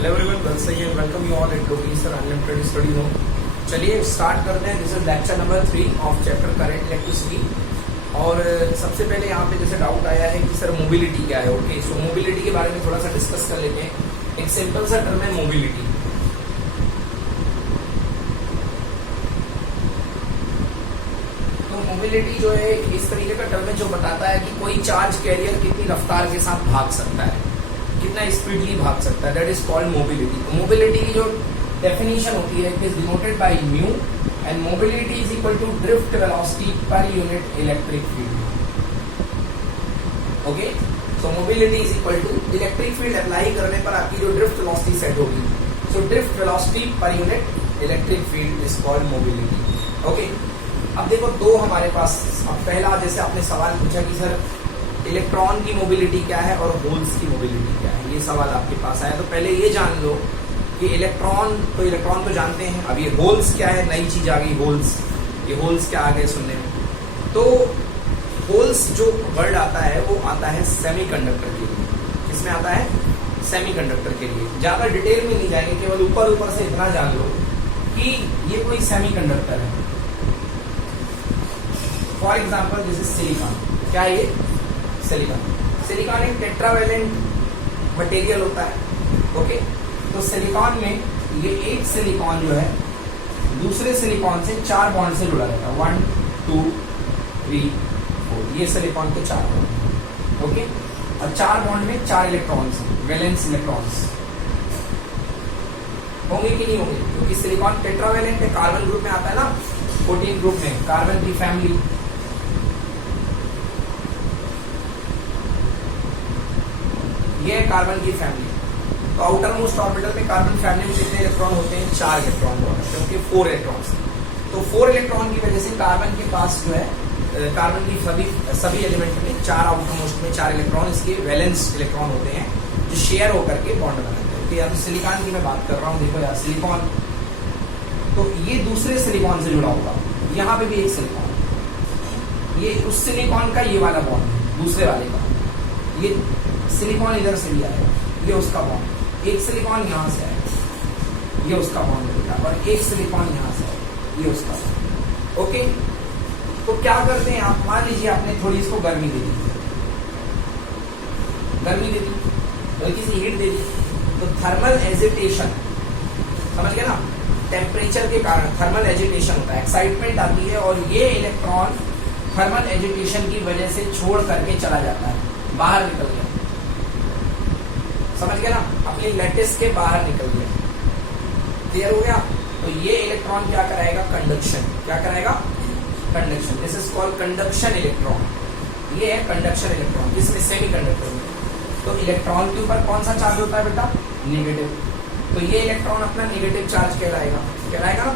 Hello everyone, welcome you all into sir unlimited study home. चलिए start करते हैं। This is lecture number 3 of chapter current electricity. और सबसे पहले यहाँ पे जैसे डाउट आया है कि सर मोबिलिटी क्या है। ओके, सो मोबिलिटी के बारे में थोड़ा सा डिस्कस कर लेते हैं। एक सिंपल सा टर्म है मोबिलिटी। तो मोबिलिटी जो है इस तरीके का टर्म है जो बताता है कि कोई चार्ज कैरियर कितनी रफ्तार के साथ भाग सकता है, कितना स्पीडली भाग सकता है। That is called mobility. तो मोबिलिटी की जो डेफिनेशन होती है, it is denoted by mu and mobility is equal to drift velocity per unit electric field. Okay, so mobility is equal to electric field apply करने पर आपकी जो drift velocity set होगी। So drift velocity per unit electric field is called mobility. Okay, अब देखो दो हमारे पास। अब पहला जैसे आपने सवाल पूछा कि सर इलेक्ट्रॉन की मोबिलिटी क्या है और होल्स की मोबिलिटी क्या है, ये सवाल आपके पास आया। तो पहले ये जान लो कि इलेक्ट्रॉन तो जानते हैं। अब ये होल्स क्या है, नई चीज आ गई होल्स। ये होल्स क्या आ गए सुनने में। तो होल्स जो वर्ड आता है वो आता है सेमीकंडक्टर के लिए। किसमें आता है? सेमीकंडक्टर के लिए। ज्यादा डिटेल में नहीं जाएंगे, केवल ऊपर से इतना जान लो कि ये कोई सेमीकंडक्टर है। For example this is silicon. क्या है ये? सिलिकॉन एक टेट्रावेलेंट मटेरियल होता है। ओके, तो सिलिकॉन में ये एक सिलिकॉन जो है दूसरे सिलिकॉन से 4 बॉन्ड से जुड़ा रहता है। 1 2 3 4, ये सिलिकॉन के 4 बॉन्ड। ओके, और 4 बॉन्ड में 4 इलेक्ट्रॉन्स हैं, वैलेंस इलेक्ट्रॉन्स होंगे कि नहीं होंगे? क्योंकि सिलिकॉन टेट्रावेलेंट है, कार्बन ग्रुप में आता है ना, 14 ग्रुप में कार्बन की फैमिली। ये है कार्बन की फैमिली। तो आउटर मोस्ट ऑर्बिटल में कार्बन फैमिली में कितने इलेक्ट्रॉन होते हैं? 4 इलेक्ट्रॉन होते हैं, क्योंकि 4 इलेक्ट्रॉन्स। तो 4 इलेक्ट्रॉन की वजह से कार्बन के पास जो है कार्बन की सभी एलिमेंट में 4 आउटर मोस्ट में 4 इलेक्ट्रॉन इसके वैलेंस इलेक्ट्रॉन होते हैं जो शेयर होकर के बॉन्ड बनाते हैं। तो या तो सिलिकॉन की मैं बात कर रहा हूँ, देखो यार सिलिकॉन, तो ये दूसरे सिलिकॉन से जुड़ा होगा। यहाँ पे भी एक सिलिकॉन, ये उस सिलिकॉन का ये वाला बॉन्ड है, दूसरे वाले का। ये सिलिकॉन इधर से भी आएगा, ये उसका बॉन्ड। एक सिलिकॉन यहाँ से आएगा, ये उसका बॉन्ड होगा, और एक सिलिकॉन यहाँ से आएगा, ये उसका बॉन्ड। ओके, तो क्या करते हैं आप? मान लीजिए आपने थोड़ी इसको गर्मी दे दी, बल्कि सी हीट दे दी, तो थर्मल एजिटेशन, समझ गए ना? टेम्परेचर के कारण थर्मल एजिटेशन होता है, एक्साइटमेंट आती है, और ये इलेक्ट्रॉन थर्मल एजिटेशन की वजह से छोड़ करके चला जाता है, बाहर निकल गया। समझ गए ना? अपनी लैटिस के बाहर निकल गया। क्लियर हो गया? तो ये इलेक्ट्रॉन क्या कराएगा? कंडक्शन। क्या कराएगा? Conduction. This is called conduction electron. ये है कंडक्शन इलेक्ट्रॉन, जिसमें सेमीकंडक्टर में। तो इलेक्ट्रॉन के ऊपर कौन सा चार्ज होता है बेटा? नेगेटिव। तो ये इलेक्ट्रॉन अपना नेगेटिव चार्ज कहलाएगा ना।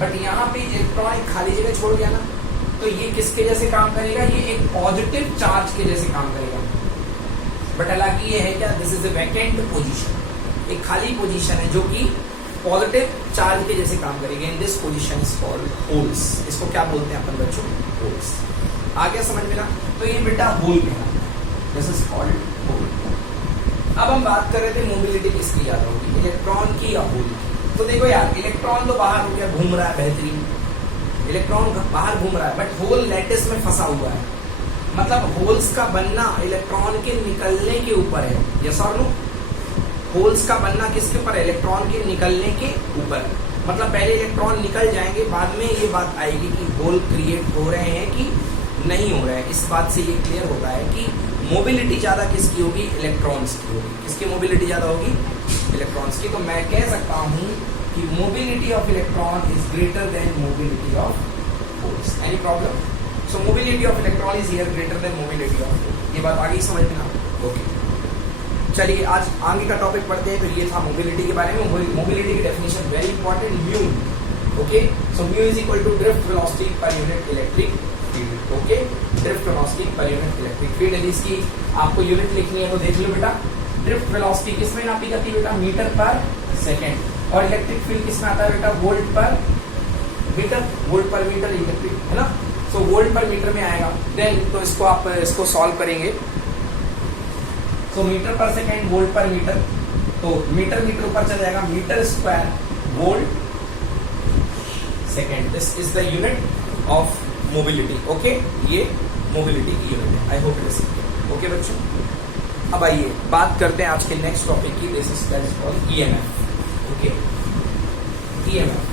बट यहाँ पे इलेक्ट्रॉन एक खाली जगह छोड़ गया ना, तो ये किसके जैसे काम करेगा? ये एक पॉजिटिव चार्ज के जैसे काम करेगा। बट हालांकि ये है क्या? This is a vacant position, एक खाली पोजीशन है जो कि पॉजिटिव चार्ज के जैसे काम करेगी। In this position is called holes. इसको क्या बोलते हैं अपन बच्चों? होल्स। आ गया समझ में ना? तो ये बेटा होल कहलाता है। This is called hole. अब हम बात कर रहे थे मोबिलिटी किसकी ज्यादा होगी, इलेक्ट्रॉन की या होल की? तो देखो यार, इलेक्ट्रॉन तो बाहर हो गया, घूम रहा है, बेहतरीन, इलेक्ट्रॉन बाहर घूम रहा है, बट होल लैटिस में फंसा हुआ है। मतलब होल्स का बनना इलेक्ट्रॉन के निकलने के ऊपर है। यस और नो? होल्स का बनना किसके ऊपर है? इलेक्ट्रॉन के निकलने के ऊपर। मतलब पहले इलेक्ट्रॉन निकल जाएंगे, बाद में ये बात आएगी कि होल क्रिएट हो रहे हैं कि नहीं हो रहे हैं। इस बात से ये क्लियर होता है कि मोबिलिटी ज्यादा किसकी होगी? इलेक्ट्रॉन्स की होगी। किसकी मोबिलिटी ज्यादा होगी? इलेक्ट्रॉन्स की। तो मैं कह सकता हूँ कि mobility of electron is greater than mobility of holes. Any problem? So mobility of electron is here greater than mobility of hole. ये बात आगे समझ में ना? ओके, चलिए आज आगे का टॉपिक पढ़ते हैं। तो ये था मोबिलिटी के बारे में। मोबिलिटी की definition very important, mu. Okay, so mu is equal to drift velocity per unit electric field. Okay, drift velocity per unit electric field. यदि इसकी आपको यूनिट लिखनी है तो देख लो बेटा, ड्रिफ्ट वेलोसिटी किसमें नापी जाती है बेटा? Metre per second. और इलेक्ट्रिक फील्ड किसमें आता है बेटा? Volt per metre. Volt per metre electric, है ना? सो वोल्ट पर मीटर में आएगा। देन तो इसको आप सॉल्व करेंगे। तो metre per second, volt per metre, तो मीटर मीटर ऊपर चला जाएगा, metre square volt second, this is the unit of mobility. Okay, ये मोबिलिटी की यूनिट है। I hope it is okay बच्चों। अब आइए बात करते हैं आज के नेक्स्ट टॉपिक की, this is that is called EMF. Okay, EMF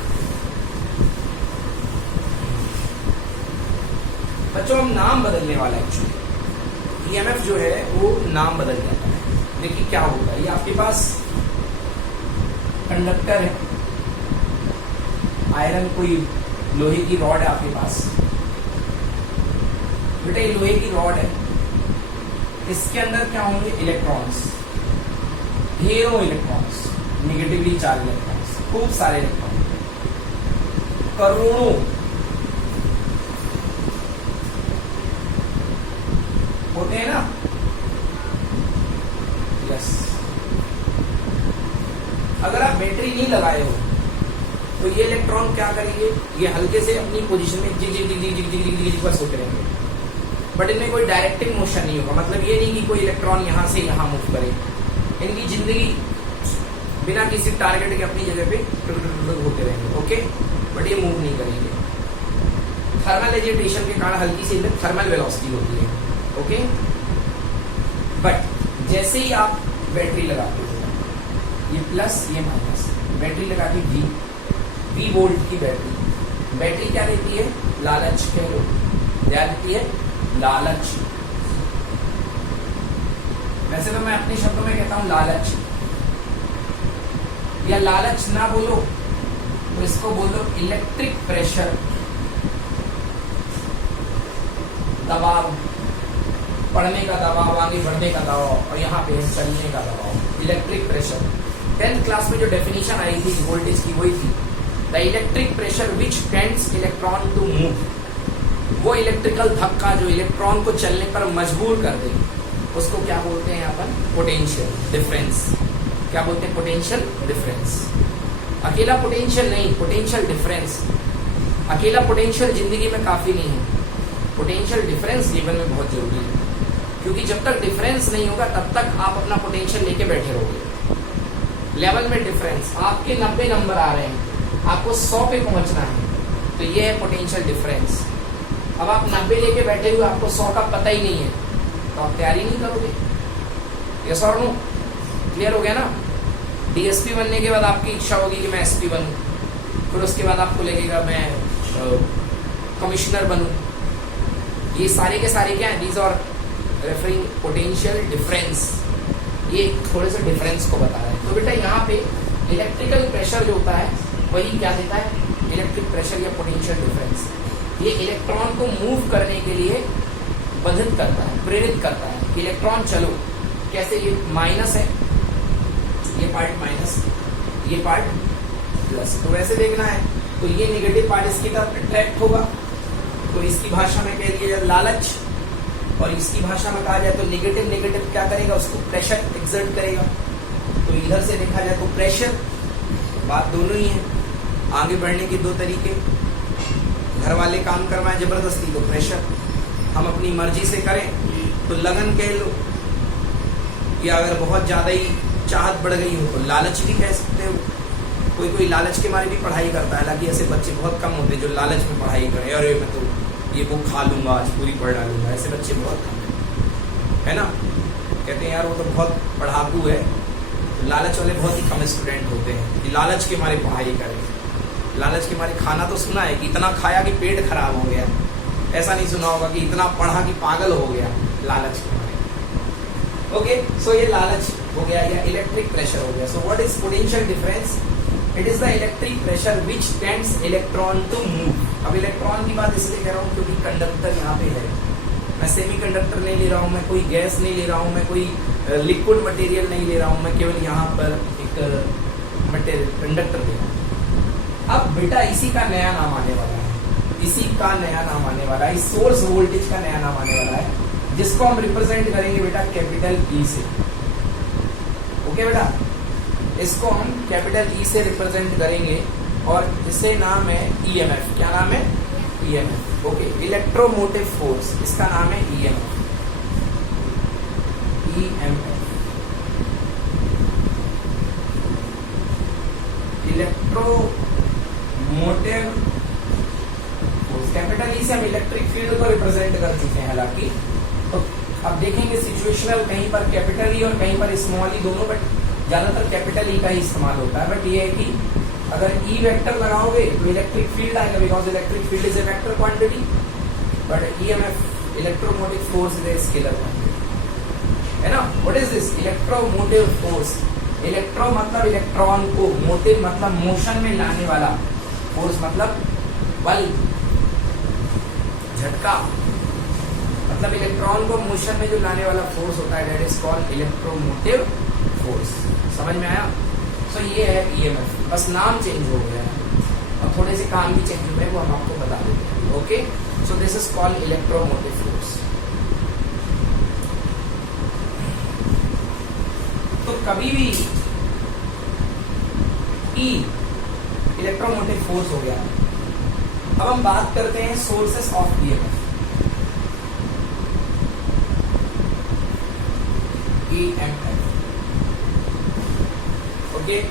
बच्चों हम नाम बदलने वाला है एक्चुअली। ईएमएफ जो है वो नाम बदल जाता है। देखिए क्या होगा, ये आपके पास कंडक्टर है, आयरन कोई लोहे की रॉड है आपके पास, बेटा ये लोहे की रॉड है, इसके अंदर क्या होंगे इलेक्ट्रॉन्स, ढेरों इलेक्ट्रॉन्स, निगेटिवली चार्ज इलेक्ट्रॉन्स, खूब सारे इलेक्ट्रॉन, करोड़ों होते हैं ना। यस, अगर आप बैटरी नहीं लगाए हो तो ये इलेक्ट्रॉन क्या करेंगे, ये हल्के से अपनी पोजीशन में जिग जिग जिग जिग जिग जिग जिग बस होते रहेंगे, बट इनमें कोई डायरेक्टिव मोशन नहीं होगा। मतलब ये नहीं कि कोई इलेक्ट्रॉन यहां से यहां मूव करे, इनकी जिंदगी बिना किसी टारगेट के अपनी जगह पे होते रहेंगे। ओके, बट ये मूव नहीं करेंगे। थर्मल एजिटेशन के कारण हल्की सी थर्मल वेलोसिटी होती है। ओके, बट जैसे ही आप बैटरी लगाते हो, ये प्लस ये माइनस, बैटरी लगा दी V वोल्ट की बैटरी, बैटरी क्या देती है, लालच कह लो, क्या देती है, लालच। वैसे तो मैं अपने शब्दों में कहता हूं लालच, या लालच ना बोलो तो इसको बोलो इलेक्ट्रिक प्रेशर, दबाव, पढ़ने का दबाव, आगे बढ़ने का दबाव, और यहाँ पे चलने का दबाव, इलेक्ट्रिक प्रेशर। 10th क्लास में जो डेफिनेशन आई थी वोल्टेज की वही थी, the electric pressure which tends electron to move. वो इलेक्ट्रिकल धक्का जो इलेक्ट्रॉन को चलने पर मजबूर कर दे, उसको क्या बोलते हैं अपन, पोटेंशियल डिफरेंस। क्या बोलते हैं, पोटेंशियल डिफरेंस। अकेला पोटेंशियल नहीं, पोटेंशियल डिफरेंस। अकेला पोटेंशियल जिंदगी में काफी नहीं है, पोटेंशियल डिफरेंस जीवन में बहुत जरूरी है, क्योंकि जब तक डिफरेंस नहीं होगा तब तक आप अपना पोटेंशियल लेके बैठे रहोगे। लेवल में डिफरेंस, आपके 90 नंबर आ रहे हैं, आपको 100 पे पहुंचना है, तो ये है पोटेंशियल डिफरेंस। अब आप 90 लेके बैठे हुए, आपको 100 का पता ही नहीं है, तो आप तैयारी नहीं करोगे। यस और नो, क्लियर हो गया ना। डीएसपी बनने के बाद आपकी इच्छा होगी कि मैं एसपी बनूं, फिर उसके बाद आपको लगेगा मैं कमिश्नर बनूं। ये सारे के सारे क्या है, these are referring potential difference. ये थोड़े से डिफरेंस को बता रहे हैं। तो बेटा यहाँ पे इलेक्ट्रिकल प्रेशर जो होता है वही क्या देता है, इलेक्ट्रिक प्रेशर या पोटेंशियल डिफरेंस। ये इलेक्ट्रॉन को मूव करने के लिए बाधित करता है, प्रेरित करता है कि इलेक्ट्रॉन चलो। कैसे, ये माइनस है, ये पार्ट माइनस, ये पार्ट प्लस, तो वैसे देखना है तो ये नेगेटिव पार्ट इसकी तरफ अट्रैक्ट होगा, तो इसकी भाषा में कह दिया जाए लालच, और इसकी भाषा में कहा जाए तो नेगेटिव नेगेटिव क्या करेगा, उसको प्रेशर एक्सर्ट करेगा। तो इधर से देखा जाए तो प्रेशर, बात दोनों ही है। आगे बढ़ने के दो तरीके, घर वाले काम करवाएं जबरदस्ती तो प्रेशर, हम अपनी मर्जी से करें तो लगन कह लो, या अगर बहुत ज्यादा ही चाहत बढ़ गई हो तो लालच भी कह सकते हो। कोई कोई लालच के मारे भी पढ़ाई करता है, हालांकि ऐसे बच्चे बहुत कम होते हैं जो लालच में पढ़ाई करें, अरे मैं तो ये बुक खा लूंगा आज, पूरी पढ़ डालूंगा, ऐसे बच्चे बहुत कम है ना। कहते हैं यार वो तो बहुत पढ़ाकू है, तो लालच वाले बहुत ही कम स्टूडेंट होते हैं कि लालच के मारे पढ़ाई करें। लालच के मारे खाना तो सुना है कि इतना खाया कि पेट खराब हो गया, ऐसा नहीं सुना होगा कि इतना पढ़ा कि पागल हो गया, लालच के मारे। ओके, सो ये लालच हो गया या इलेक्ट्रिक प्रेशर हो गया। So what is potential difference, it is the electric pressure which tends electron to move. अब इलेक्ट्रॉन की बात इसलिए कह रहा हूँ क्योंकि कंडक्टर यहाँ पे है, मैं सेमी कंडक्टर नहीं ले रहा हूँ, मैं कोई गैस नहीं ले रहा हूँ, मैं कोई लिक्विड मटेरियल नहीं ले रहा हूँ, मैं केवल यहाँ पर एक मटेरियल कंडक्टर ले रहा हूँ। अब बेटा इसी का नया नाम आने वाला है, इसी का नया नाम आने वाला है, इस सोर्स वोल्टेज का नया नाम आने वाला है, जिसको हम रिप्रेजेंट करेंगे बेटा कैपिटल ई से। ओके बेटा, इसको हम कैपिटल ई से रिप्रेजेंट करेंगे और इसे नाम है ईएमएफ। क्या नाम है, ईएमएफ। ओके, इलेक्ट्रोमोटिव फोर्स, इसका नाम है ईएमएफ। ईएमएफ कन्वेंशनल, कहीं पर कैपिटल ई और कहीं पर स्मॉल ई दोनों, बट ज्यादातर कैपिटल ई का ही इस्तेमाल होता है। बट ये है कि अगर ई वेक्टर लगाओगे तो इलेक्ट्रिक फील्ड आएगा, because electric field is a vector quantity, but EMF electromotive force is a scalar quantity, है ना। What is this? Electromotive force. Electro मतलब इलेक्ट्रॉन को, मोटिव मतलब मोशन में लाने वाला, फोर्स मतलब बल, झटका, मतलब इलेक्ट्रॉन को मोशन में जो लाने वाला फोर्स होता है, that is called electromotive force. समझ में आया? सो ये है ईएमएफ, बस नाम चेंज हो गया है और थोड़े से काम भी चेंज हुए हैं, वो हम आपको बता देते हैं। Okay, so this is called electromotive force. तो कभी भी ई इलेक्ट्रोमोटिव फोर्स हो गया। अब हम बात करते हैं sources of EMF. EMF, okay,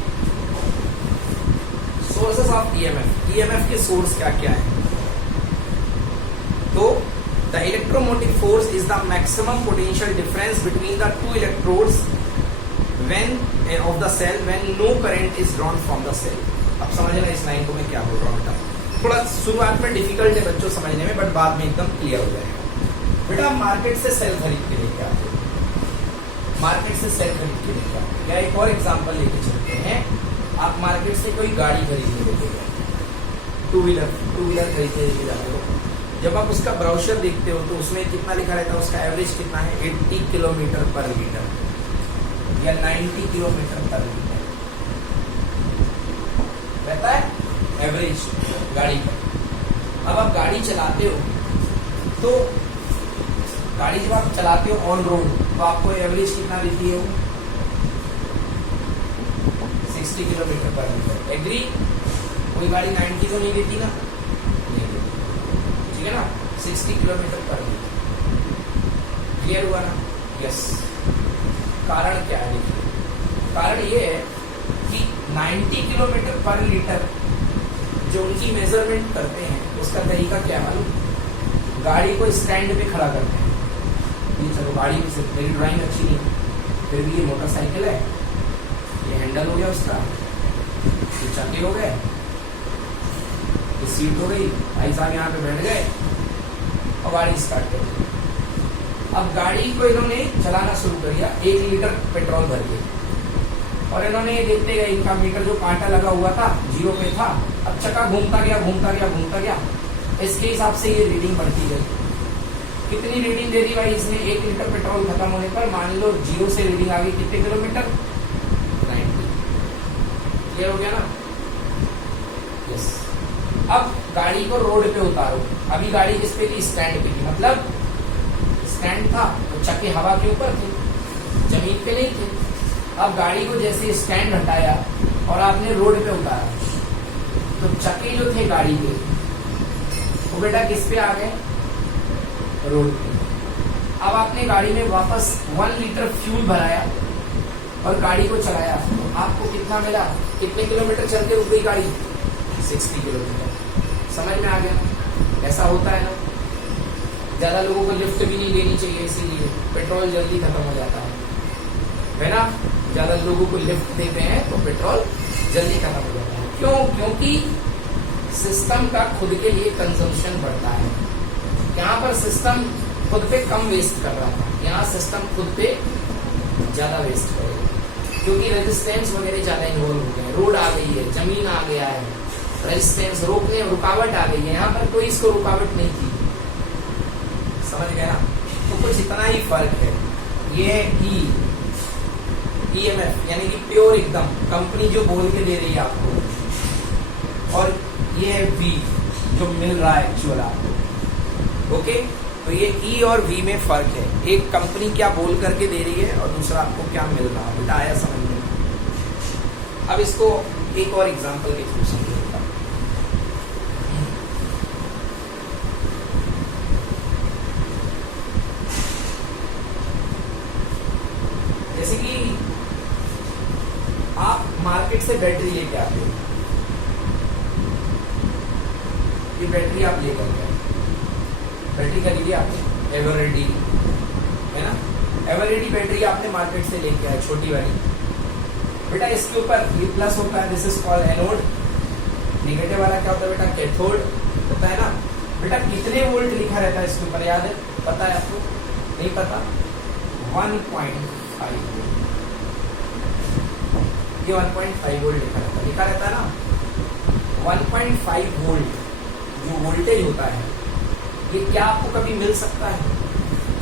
sources of EMF. EMF के सोर्स क्या क्या है? तो the electromotive force is the maximum potential difference between the two electrodes when of the cell when no current is drawn from the cell। अब समझना इस line को मैं क्या बोल रहा हूँ बेटा। थोड़ा शुरुआत में डिफिकल्ट है बच्चों समझने में, बट बाद में एकदम क्लियर हो जाएगा। बेटा मार्केट से सेल खरीद के लेके आते हो, मार्केट से सेल खरीद के लेके आते हो, या एक और एग्जांपल लेके चलते हैं। आप मार्केट से कोई गाड़ी खरीदने लेके गए, टू व्हीलर खरीद के लेके जाते हो। जब आप उसका ब्राउचर देखते हो तो उसमें कितना लिखा रहता है? उसका एवरेज कितना है? 80 किलोमीटर पर लीटर या 90 किलोमीटर पर लीटर रहता है एवरेज गाड़ी का। अब आप गाड़ी चलाते हो तो गाड़ी जब आप चलाते हो ऑन रोड तो आपको एवरेज कितना देती है? वो 60 किलोमीटर पर लीटर। एग्री? कोई गाड़ी 90 तो नहीं देती ना, नहीं देती, ठीक है ना। 60 किलोमीटर पर लीटर, क्लियर हुआ ना? यस। कारण क्या है? देखिए, कारण ये है कि 90 किलोमीटर पर लीटर जो उनकी मेजरमेंट करते हैं उसका तरीका क्या है मालूम? गाड़ी को स्टैंड पे खड़ा करते हैं। ये चलो गाड़ी में सिर्फ मेरी ड्राइंग अच्छी नहीं है, फिर भी ये मोटरसाइकिल है, ये हैंडल हो गया उसका, ये चक्के हो गए, ये सीट हो गई, भाई साहब यहाँ पे बैठ गए और गाड़ी स्टार्ट कर दी। अब गाड़ी को इन्होंने चलाना शुरू कर दिया 1 लीटर पेट्रोल भर के, और इन्होंने देखते गए इनका मीटर जो कांटा लगा हुआ था 0 पे था, अब चक्का घूमता गया, इसके हिसाब से ये रीडिंग बढ़ती गई। कितनी रीडिंग दे दी भाई इसने? 1 लीटर पेट्रोल खत्म होने पर मान लो 0 से रीडिंग आ गई कितने किलोमीटर? 90। क्लियर हो गया ना? यस। अब गाड़ी को रोड पे उतारो। अभी गाड़ी किस पे थी? स्टैंड पे थी, मतलब स्टैंड था तो चक्के हवा के ऊपर थे, जमीन पे नहीं थे। अब गाड़ी को जैसे स्टैंड हटाया और आपने रोड पे उतारा तो चक्के जो थे गाड़ी के वो बेटा किस पे आ गए? रोड पे। अब आपने गाड़ी में वापस 1 लीटर फ्यूल भराया और गाड़ी को चलाया तो आपको कितना मिला? कितने किलोमीटर चल के रुक गई गाड़ी? 60 किलोमीटर। समझ में आ गया? ऐसा होता है ना। ज्यादा लोगों को लिफ्ट भी नहीं लेनी चाहिए, इसीलिए पेट्रोल जल्दी खत्म हो जाता है ना। ज्यादा लोगों को लिफ्ट देते हैं तो पेट्रोल जल्दी खत्म हो जाता है। क्यों? क्योंकि सिस्टम का खुद के लिए कंजम्पशन बढ़ता है। यहाँ पर सिस्टम खुद पे कम वेस्ट कर रहा था, यहाँ सिस्टम खुद पे ज्यादा वेस्ट करेगा, क्योंकि रेजिस्टेंस वगैरह ज्यादा इन्वॉल्व हो गए। रोड आ गई है, जमीन आ गया है, रेजिस्टेंस रोकने रुकावट आ गई है। यहाँ पर कोई इसको रुकावट नहीं थी। समझ गया ना? तो कुछ इतना ही फर्क है। ये है ईएमएफ यानी कि प्योर एकदम कंपनी जो बोल के दे रही है आपको, और ये है वी जो मिल रहा है एक्चुअल आपको। ओके, तो ये ई और वी में फर्क है। एक कंपनी क्या बोल करके दे रही है और दूसरा आपको क्या मिल रहा है। बेटा आया समझ में? अब इसको एक और एग्जांपल के थ्रू समझिएगा। जैसे कि आप मार्केट से बैटरी लेके आते हो, ये बैटरी आप लेकर गए, बैटरी खरीदी आपने एवरडी, है ना, एवरेडी बैटरी आपने मार्केट से लेके आए छोटी वाली, बेटा इसके ऊपर ये प्लस होता है, this is called anode. Negative वाला क्या होता है बेटा, कैथोड होता है ना। बेटा कितने वोल्ट लिखा रहता है इसके ऊपर, याद है, पता है आपको? नहीं पता? 1.5 वोल्ट, ये 1.5 वोल्ट लिखा रहता है ना। 1.5 वोल्ट जो वोल्टेज होता है, ये क्या आपको कभी मिल सकता है?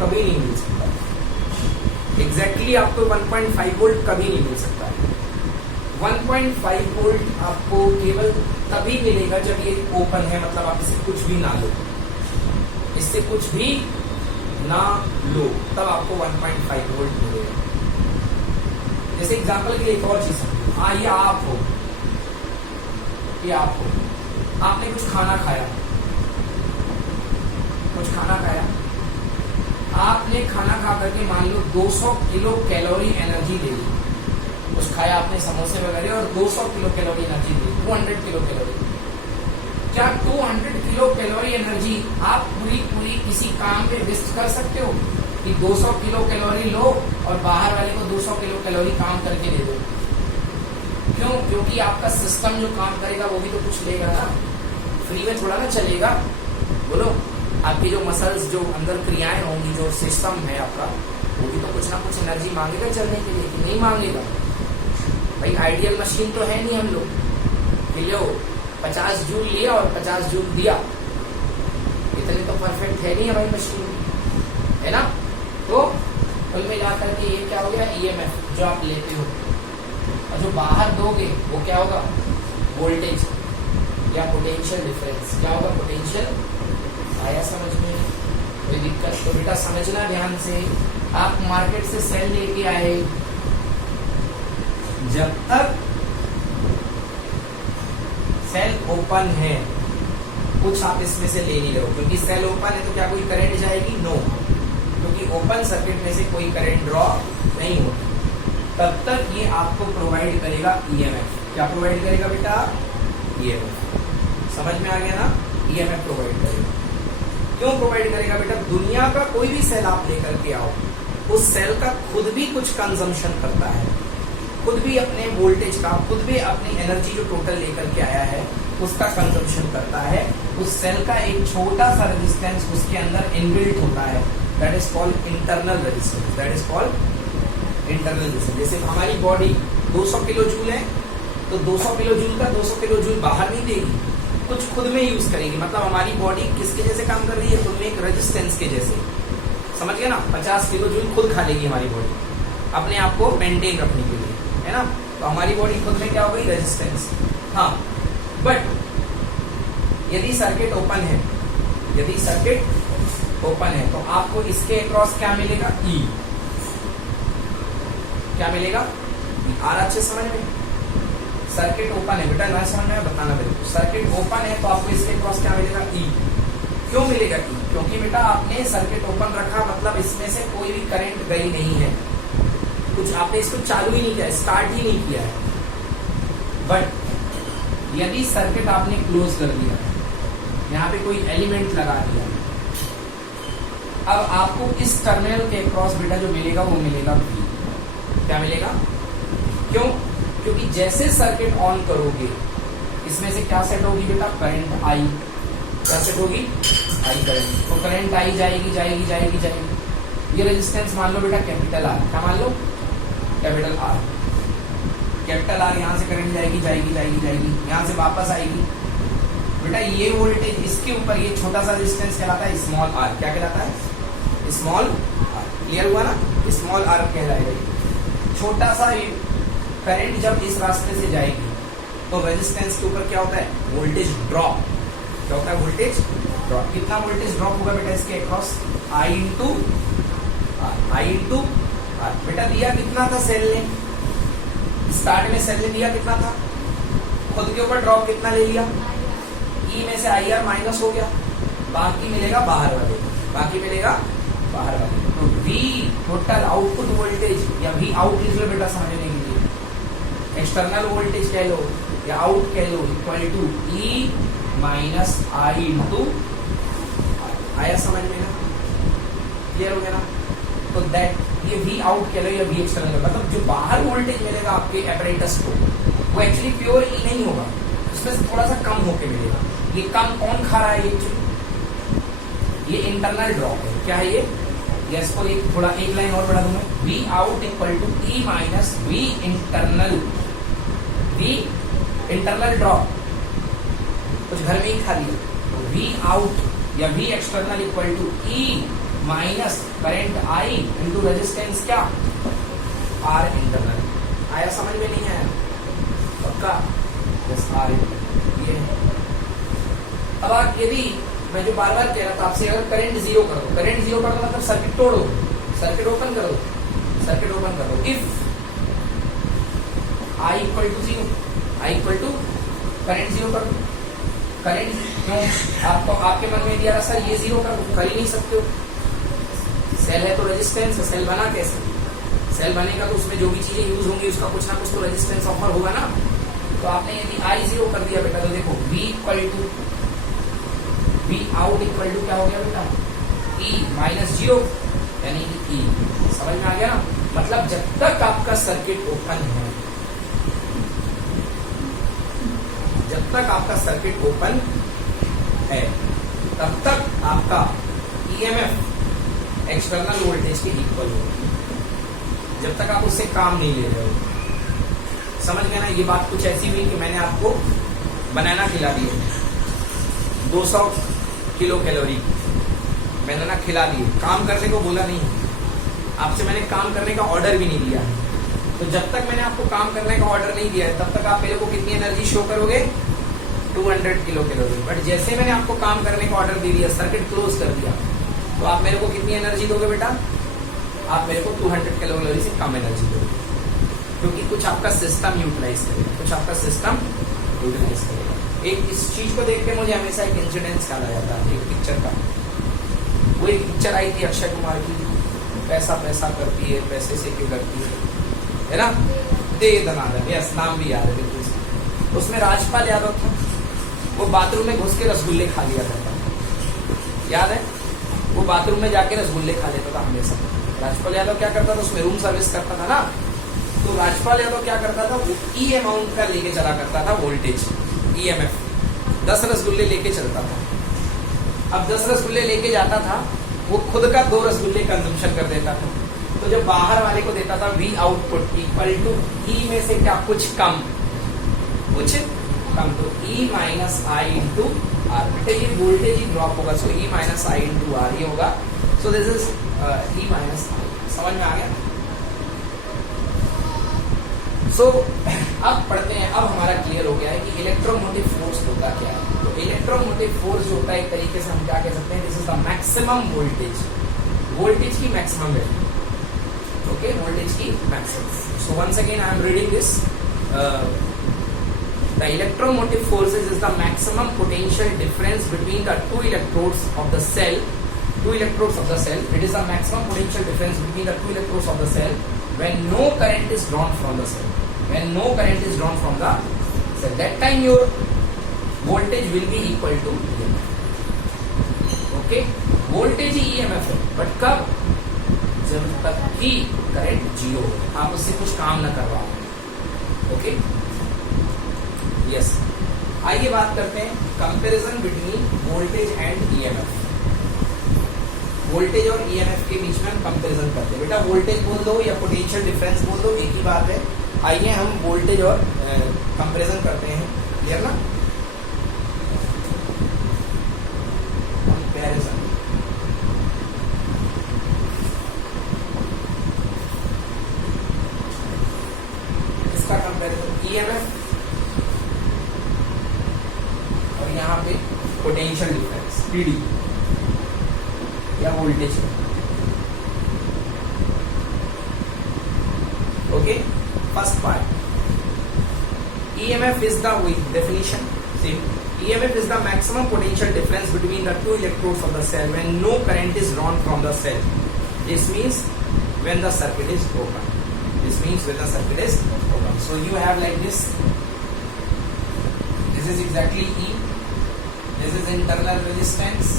कभी नहीं मिल सकता। एग्जैक्टली आपको 1.5 वोल्ट कभी नहीं मिल सकता है। 1.5 वोल्ट आपको केवल तभी मिलेगा जब ये ओपन है, मतलब आप इसे कुछ भी ना लो, इससे कुछ भी ना लो, तब आपको 1.5 वोल्ट मिलेगा। जैसे एग्जांपल के लिए एक और चीज समझो, ये आप हो, ये आप हो, आपने कुछ खाना खाया, आपने खाना खा करके मान लो 200 किलो कैलोरी एनर्जी ले ली, कुछ खाया आपने समोसे वगैरह और 200 किलो कैलोरी एनर्जी ली, 200 किलो कैलोरी। क्या 200 किलो कैलोरी एनर्जी आप पूरी किसी काम पे वेस्ट कर सकते हो कि 200 किलो कैलोरी लो और बाहर वाले को 200 किलो कैलोरी काम करके दे दो? क्यों? क्योंकि आपका सिस्टम जो काम करेगा वो भी तो कुछ लेगा ना, फ्री में थोड़ा ना चलेगा। बोलो, आपकी जो मसल्स, जो अंदर क्रियाएं होंगी, जो सिस्टम है आपका, वो भी तो कुछ ना कुछ एनर्जी मांगेगा चलने के लिए, कि नहीं मांगेगा? भाई आइडियल मशीन तो है नहीं हम लोग, लो 50 जूल लिया और 50 जूल दिया, इतने तो परफेक्ट है नहीं हमारी मशीन, है ना। तो कुल मिलाकर के ये क्या हो गया, ईएमएफ जो आप लेते हो, और जो बाहर दोगे वो क्या होगा, वोल्टेज या पोटेंशियल डिफरेंस। क्या होगा, पोटेंशियल। आया समझ में? कोई दिक्कत? तो बेटा समझना ध्यान से, आप मार्केट से सेल लेके आए, जब तक सेल ओपन है कुछ आप इसमें से ले नहीं रहे हो, क्योंकि सेल ओपन है तो क्या कोई करंट जाएगी? नो, क्योंकि ओपन सर्किट में से कोई करंट ड्रॉ नहीं होती, तब तक ये आपको प्रोवाइड करेगा ईएमएफ। क्या प्रोवाइड करेगा बेटा? ईएमएफ। समझ में आ गया ना? ईएमएफ प्रोवाइड करेगा। क्यों प्रोवाइड करेगा बेटा? दुनिया का कोई भी सेल आप लेकर के आओ, उस सेल का खुद भी कुछ कंजम्पशन करता है, खुद भी अपने वोल्टेज का, खुद भी अपनी एनर्जी जो टोटल लेकर के आया है उसका कंजम्पशन करता है। उस सेल का एक छोटा सा रेजिस्टेंस उसके अंदर इनबिल्ट होता है, that is called internal resistance, that is called internal resistance. जैसे हमारी बॉडी 200 किलो जूल है, तो 200 किलो जूल का 200 किलो जूल बाहर नहीं देगी, कुछ खुद में यूज करेगी। मतलब हमारी बॉडी किसके जैसे काम कर रही है? खुद में एक रेजिस्टेंस के जैसे, समझ गए ना। 50 किलो जूल खुद खा लेगी हमारी बॉडी, अपने आप को मेंटेन रखने के लिए, है ना। तो हमारी बॉडी खुद में क्या हो गई? रेजिस्टेंस। हाँ, बट यदि सर्किट ओपन है, यदि सर्किट ओपन है तो आपको इसके अक्रॉस क्या मिलेगा? ई। क्या मिलेगा? आ रहा अच्छे समझ में? सर्किट ओपन है बेटा, ना समझ में बताना मेरे को। सर्किट ओपन है तो आपको इसके क्रॉस क्या मिलेगा? ई। क्यों मिलेगा ई? क्योंकि बेटा आपने सर्किट ओपन रखा, मतलब इसमें से कोई भी करंट गई नहीं है, कुछ आपने इसको चालू ही नहीं किया, स्टार्ट ही नहीं किया है। बट यदि सर्किट आपने क्लोज कर दिया, यहाँ पे कोई एलिमेंट लगा दिया, अब आपको इस टर्मिनल के क्रॉस बेटा जो मिलेगा वो मिलेगा V। क्या मिलेगा? क्यों? क्योंकि जैसे सर्किट ऑन करोगे इसमें से क्या सेट होगी बेटा? Current I। क्या सेट होगी? I current. तो करंट I जाएगी जाएगी जाएगी जाएगी। ये रेजिस्टेंस मान लो बेटा कैपिटल R। क्या मान लो? Capital R। कैपिटल R, यहाँ से करंट जाएगी जाएगी जाएगी जाएगी, यहाँ से वापस आएगी बेटा। ये वोल्टेज इसके ऊपर, ये छोटा सा रेजिस्टेंस कहलाता है स्मॉल r। क्या कहलाता है? Small r। क्लियर हुआ ना? स्मॉल r कहलाएगा। छोटा सा करंट जब इस रास्ते से जाएगी तो रेजिस्टेंस के ऊपर क्या होता है? Voltage drop. क्या होता है? Voltage drop. कितना वोल्टेज ड्रॉप होगा बेटा इसके अक्रॉस? I into R। बेटा दिया कितना था सेल ने? स्टार्ट में सेल ने दिया कितना था? खुद के ऊपर ड्रॉप कितना ले लिया? E में से IR माइनस हो गया, बाकी मिलेगा बाहर वाले, बाकी मिलेगा बाहर वाले। तो V टोटल आउटपुट वोल्टेज, या V आउट लिख लो बेटा समझने के लिए, एक्सटर्नल वोल्टेज कह लो या आउट कह लो, equal to E minus I into. आया समझ में ना? क्लियर हो गया ना? तो दैट ये वी आउट कह लो या वी एक्सटर्नल, मतलब जो बाहर वोल्टेज मिलेगा आपके एपरेटस को वो एक्चुअली प्योर ई नहीं होगा, उसमें से थोड़ा सा कम होके मिलेगा। ये कम कौन खा रहा है? ये इंटरनल ड्रॉप है। क्या है ये? इसको एक थोड़ा एक लाइन और बढ़ा दूंगा, V out equal to E minus V internal drop, कुछ घर में ही खा लिया। वी आउट या V external equal to E minus current I into resistance क्या? R internal. आया समझ में? नहीं आया? पक्का? यस, आर इंटरनल ये है। अब आप यदि मैं जो बार बार कह रहा था आपसे, अगर करंट जीरो कर दो, करंट जीरो कर दो मतलब सर्किट तोड़ दो, सर्किट ओपन कर दो, सर्किट ओपन कर दो। If I equal to zero, I equal to current zero कर दो। करंट क्यों आपको आपके मन में दिया सर ये जीरो कर दो, कर ही नहीं सकते हो। सेल है तो रेजिस्टेंस, सेल बना कैसे? सेल बनेगा तो उसमें जो भी चीजें यूज होंगी उसका कुछ ना कुछ तो रेजिस्टेंस ऑफर होगा ना। तो आपने यदि आई जीरो कर दिया बेटा, तो देखो V equal to V out equal to क्या हो गया बेटा? ई माइनस जीरो, यानी कि ई। समझ में आ गया ना? मतलब जब तक आपका सर्किट ओपन है, जब तक आपका सर्किट ओपन है तब तक आपका ईएमएफ एक्सटर्नल वोल्टेज के इक्वल होगा, जब तक आप उससे काम नहीं ले रहे हो। समझ गए ना? ये बात कुछ ऐसी हुई कि मैंने आपको बनाना खिला दिया 200 किलो कैलोरी, मैंने ना खिला दिए, काम करने को बोला नहीं, आपसे मैंने काम करने का ऑर्डर भी नहीं दिया। तो जब तक मैंने आपको काम करने का ऑर्डर नहीं दिया है तब तक आप मेरे को कितनी एनर्जी शो करोगे? 200 किलो कैलोरी। बट जैसे मैंने आपको काम करने का ऑर्डर दे दिया, सर्किट क्लोज कर दिया, तो आप मेरे को कितनी एनर्जी दोगे बेटा? आप मेरे को 200 किलो कैलोरी से कम एनर्जी दोगे, क्योंकि कुछ आपका सिस्टम यूटिलाइज करेगा, कुछ आपका सिस्टम यूटिलाइज करेगा। एक इस चीज को देख के मुझे हमेशा एक इंसिडेंस याद आ जाता है, एक पिक्चर का। वो एक पिक्चर आई थी अक्षय कुमार की, पैसा पैसा करती है, पैसे से क्यों करती है ना? दे दनादन, यस, नाम भी याद है बिल्कुल। उसमें राजपाल यादव था, वो बाथरूम में घुस के रसगुल्ले खा लिया करता था, याद है? वो बाथरूम में जाके रसगुल्ले खा लेता था हमेशा। राजपाल यादव क्या करता था? उसमें रूम सर्विस करता था ना, तो राजपाल यादव क्या करता था? वो ई अमाउंट का लेके चला करता था वोल्टेज, ईएमएफ 10 रसगुल्ले लेके चलता था। अब 10 रसगुल्ले लेके जाता था, वो खुद का 2 रसगुल्ले कंजम्पशन कर देता था। तो जब बाहर वाले को देता था V output equal to E में से क्या? कुछ कम, कुछ कम, तो E minus I into R. बेटा ये वोल्टेज ही ड्रॉप होगा, so E minus I into R ये होगा। So this is E minus I. समझ में आ गया? सो अब पढ़ते हैं, अब हमारा क्लियर हो गया है कि इलेक्ट्रोमोटिव फोर्स होता क्या है। तो इलेक्ट्रोमोटिव फोर्स जो होता है एक तरीके से हम क्या कह सकते हैं? This is the maximum voltage, voltage की मैक्सिमम वैल्यू। ओके, वोल्टेज की maximum. So once again I am reading this, the electromotive forces is the maximum potential difference between the two electrodes of the cell. It is the maximum potential difference between the two electrodes of the cell when no current is drawn from the cell. When no current is drawn from the cell, that time your voltage will be equal to EMF. Okay, voltage he EMF है, but कब? जब तक कि current zero हो, आप उससे कुछ काम न करवाओ। Okay, yes. आइए बात करते हैं comparison between voltage and EMF. Voltage और ईएमएफ के बीच में हम कंपैरिजन करते हैं। बेटा वोल्टेज बोल दो या पोटेंशियल डिफरेंस बोल दो, एक ही बात है। आइए हम वोल्टेज और कंपैरिजन करते हैं। क्लियर ना? कंपैरिजन, इसका कंपैरिजन ईएमएफ और यहाँ पे पोटेंशियल डिफरेंस पीडी या voltage. Okay, first part, EMF is the definition. Same. EMF is the maximum potential difference between the two electrodes of the cell when no current is drawn from the cell. This means when the circuit is open. This means when the circuit is open. So you have like this. This is exactly E. This is internal resistance.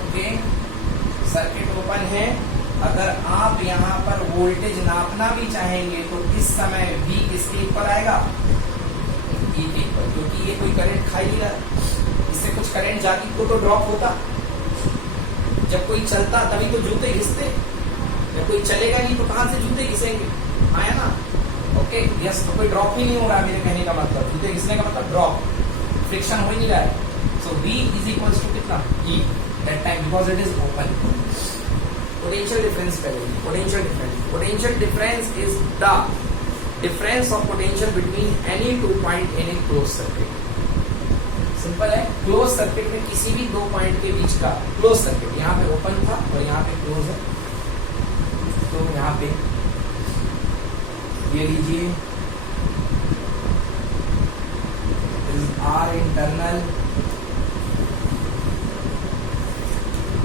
Okay. Circuit open है। अगर आप यहाँ पर voltage नापना भी चाहेंगे तो इस समय V किसके इक्वल आएगा, E के इक्वल, क्योंकि ये कोई करंट खा ही नहीं रहा। इससे कुछ करंट जाती तो ड्रॉप होता। जब कोई चलता तभी तो जूते घिसते, जब कोई चलेगा नहीं तो कहां से जूते घिसेंगे, आया ना। ओके यस, तो कोई ड्रॉप ही नहीं हो रहा मेरे कहने का मतलब, जूते घिसने का मतलब ड्रॉप, फ्रिक्शन हो ही नहीं रहा है। So V is equals to कितना, E that time because it is open. Potential difference करेंगे। Potential difference is the difference of potential between any two point in a close circuit. Simple है, close circuit में किसी भी दो point के बीच का, close circuit यहाँ पे ओपन था और यहाँ पे क्लोज है, तो यहाँ पे ये लीजिए आर इंटरनल,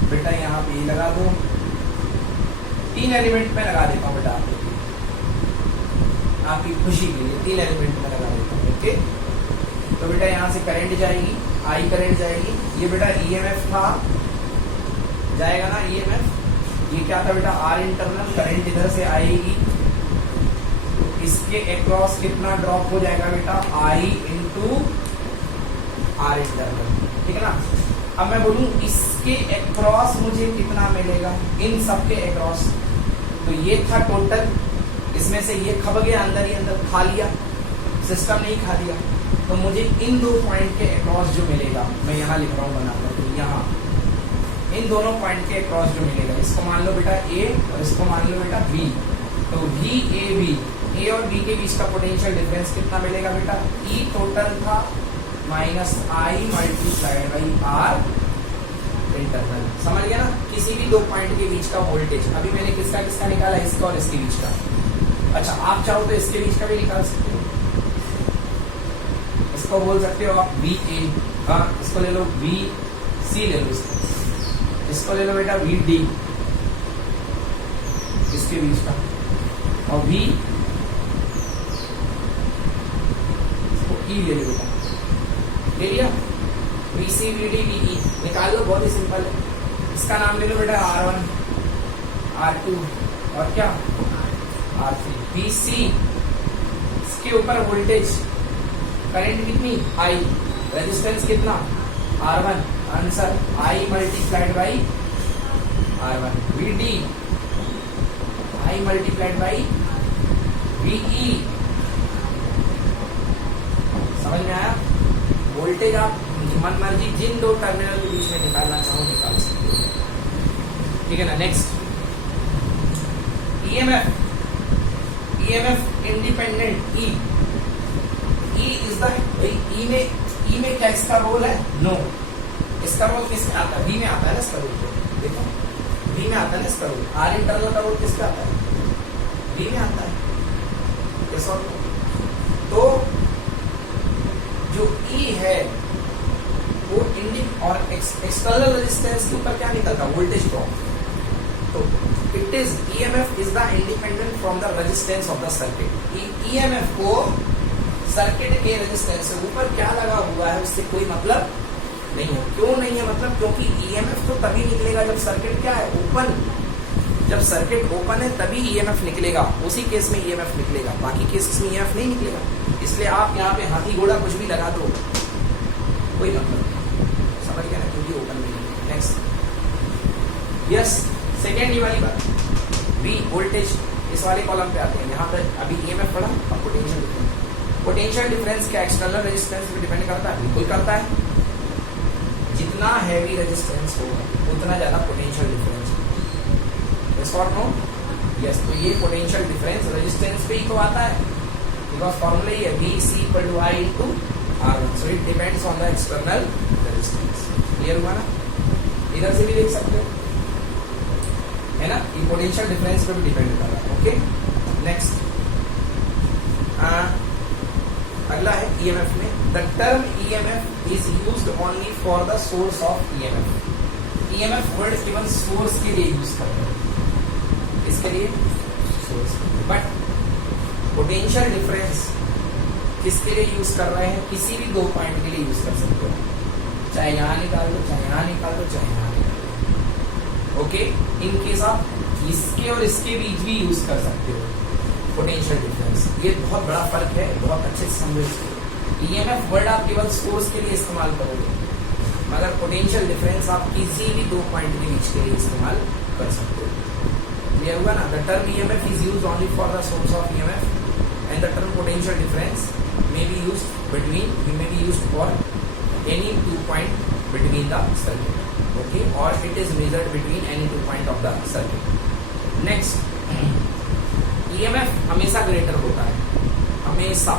बेटा यहाँ पे लगा दो, 3 एलिमेंट में लगा देता हूँ बेटा आपकी खुशी के लिए, 3 एलिमेंट में लगा देता हूँ। ओके, तो बेटा यहाँ से करंट जाएगी, आई करंट जाएगी, ये बेटा ईएमएफ था, जाएगा ना ईएमएफ, ये क्या था बेटा आर इंटरनल, करंट इधर से आएगी, इसके अक्रॉस कितना ड्रॉप हो जाएगा बेटा, आई इंटू आर इंटरनल, ठीक है ना। अब मैं बोलूं इसके अक्रॉस मुझे कितना मिलेगा, इन सब के अक्रॉस, तो ये था टोटल, इसमें से ये खप गया अंदर ही अंदर, खा लिया, सिस्टम नहीं खा लिया, तो मुझे इन दो पॉइंट के अक्रॉस जो मिलेगा, मैं यहाँ लिख रहा हूँ बनाकर, तो यहाँ इन दोनों पॉइंट के अक्रॉस जो मिलेगा, इसको मान लो बेटा ए और इसको मान लो बेटा बी, तो वी ए बी, ए और बी के बीच का पोटेंशियल डिफरेंस कितना मिलेगा बेटा, ई टोटल था minus I multiplied by R internal. समझ गया ना, किसी भी दो पॉइंट के बीच का वोल्टेज, अभी मैंने किसका किसका निकाला, इसका और इसके बीच का। अच्छा आप चाहो तो इसके बीच का भी निकाल सकते हो, इसको बोल सकते हो आप वी ए, हाँ इसको ले लो वी सी, ले लो इसको ले लो बेटा वी डी, इसके बीच का, और वी इसको ई ले लो बेटा, ले लिया, V C V D V E निकाल लो, बहुत ही सिंपल है। इसका नाम ले लो बेटा R1 R2 और क्या R3, वी सी, इसके ऊपर वोल्टेज, करंट कितनी I, रेजिस्टेंस कितना R1, answer I multiplied by R1, V D I multiplied by V E. समझ में आया, वोल्टेज आप मन मर्जी जिन दो टर्मिनल के बीच में निकालना चाहो निकाल सकते हो, ठीक है ना। Next EMF, EMF independent E, E is the, E में क्या इसका रोल है, नो, इसका रोल किसमें आता है, वी में आता है ना इसका रोल, देखो वी में आता है ना इसका रोल, आर इंटरनल का रोल किसका आता है, वी में आता है, यस और नो। तो जो ई है वो और एक्सटर्नल रेजिस्टेंस के ऊपर क्या निकलता है, वोल्टेज ड्रॉप, तो it is EMF is the independent from the resistance of the circuit. EMF को सर्किट के रेजिस्टेंस से ऊपर क्या लगा हुआ है उससे कोई मतलब नहीं है। क्यों नहीं है मतलब, क्योंकि ईएमएफ तो तभी निकलेगा जब सर्किट क्या है, ओपन, जब सर्किट ओपन है तभी ईएमएफ निकलेगा, उसी केस में ईएमएफ निकलेगा, बाकी केसेस में ईएमएफ नहीं निकलेगा। इसलिए आप यहाँ पे हाथी घोड़ा कुछ भी लगा दो कोई मतलब, समझ गया ना, क्योंकि ओपन नहीं है। नेक्स्ट यस, सेकेंड ये वाली बात, वी वोल्टेज, इस वाले कॉलम पे आते हैं, यहाँ पे अभी ईएमएफ पढ़ा और पोटेंशियल डिफरेंस। पोटेंशियल डिफरेंस क्या एक्सटर्नल रेजिस्टेंस पे डिपेंड करता है, बिल्कुल करता है, जितना हैवी रेजिस्टेंस होगा उतना ज्यादा पोटेंशियल डिफरेंस, यस और नो, यस। तो ये पोटेंशियल डिफरेंस रेजिस्टेंस पे ही तो आता है, बिकॉज फॉर्मूला ये V C equal to I into R1, so it depends on the external resistance। Clear हुआ ना, इधर से भी देख सकते हो, है ना, ये पोटेंशियल डिफरेंस पे भी डिपेंड कर रहा है। ओके नेक्स्ट, अगला है ईएमएफ में, the term EMF is used only for the source of EMF. EMF word केवल सोर्स के लिए यूज करते हैं, इसके लिए सोर्स, बट पोटेंशियल डिफरेंस किसके लिए यूज कर रहे हैं, किसी भी दो पॉइंट के लिए यूज कर सकते हो, चाहे यहाँ निकाल दो, चाहे यहाँ निकाल दो, चाहे यहाँ निकाल दो। ओके, इन केस आप इसके और इसके बीच भी यूज कर सकते हो पोटेंशियल डिफरेंस। ये बहुत बड़ा फर्क है, बहुत अच्छे से समझो इसको। ईएमएफ वर्ड आप केवल सोर्स के लिए इस्तेमाल करोगे, मगर पोटेंशियल डिफरेंस आप किसी भी दो पॉइंट के बीच के लिए इस्तेमाल कर सकते हो। क्लियर हुआ ना? The term EMF is used only for the source of EMF and the term potential difference may be used between, it may be used for any 2 point between the circuit, okay, or it is measured between any 2 point of the circuit. Next, EMF हमेशा greater होता है, हमेशा।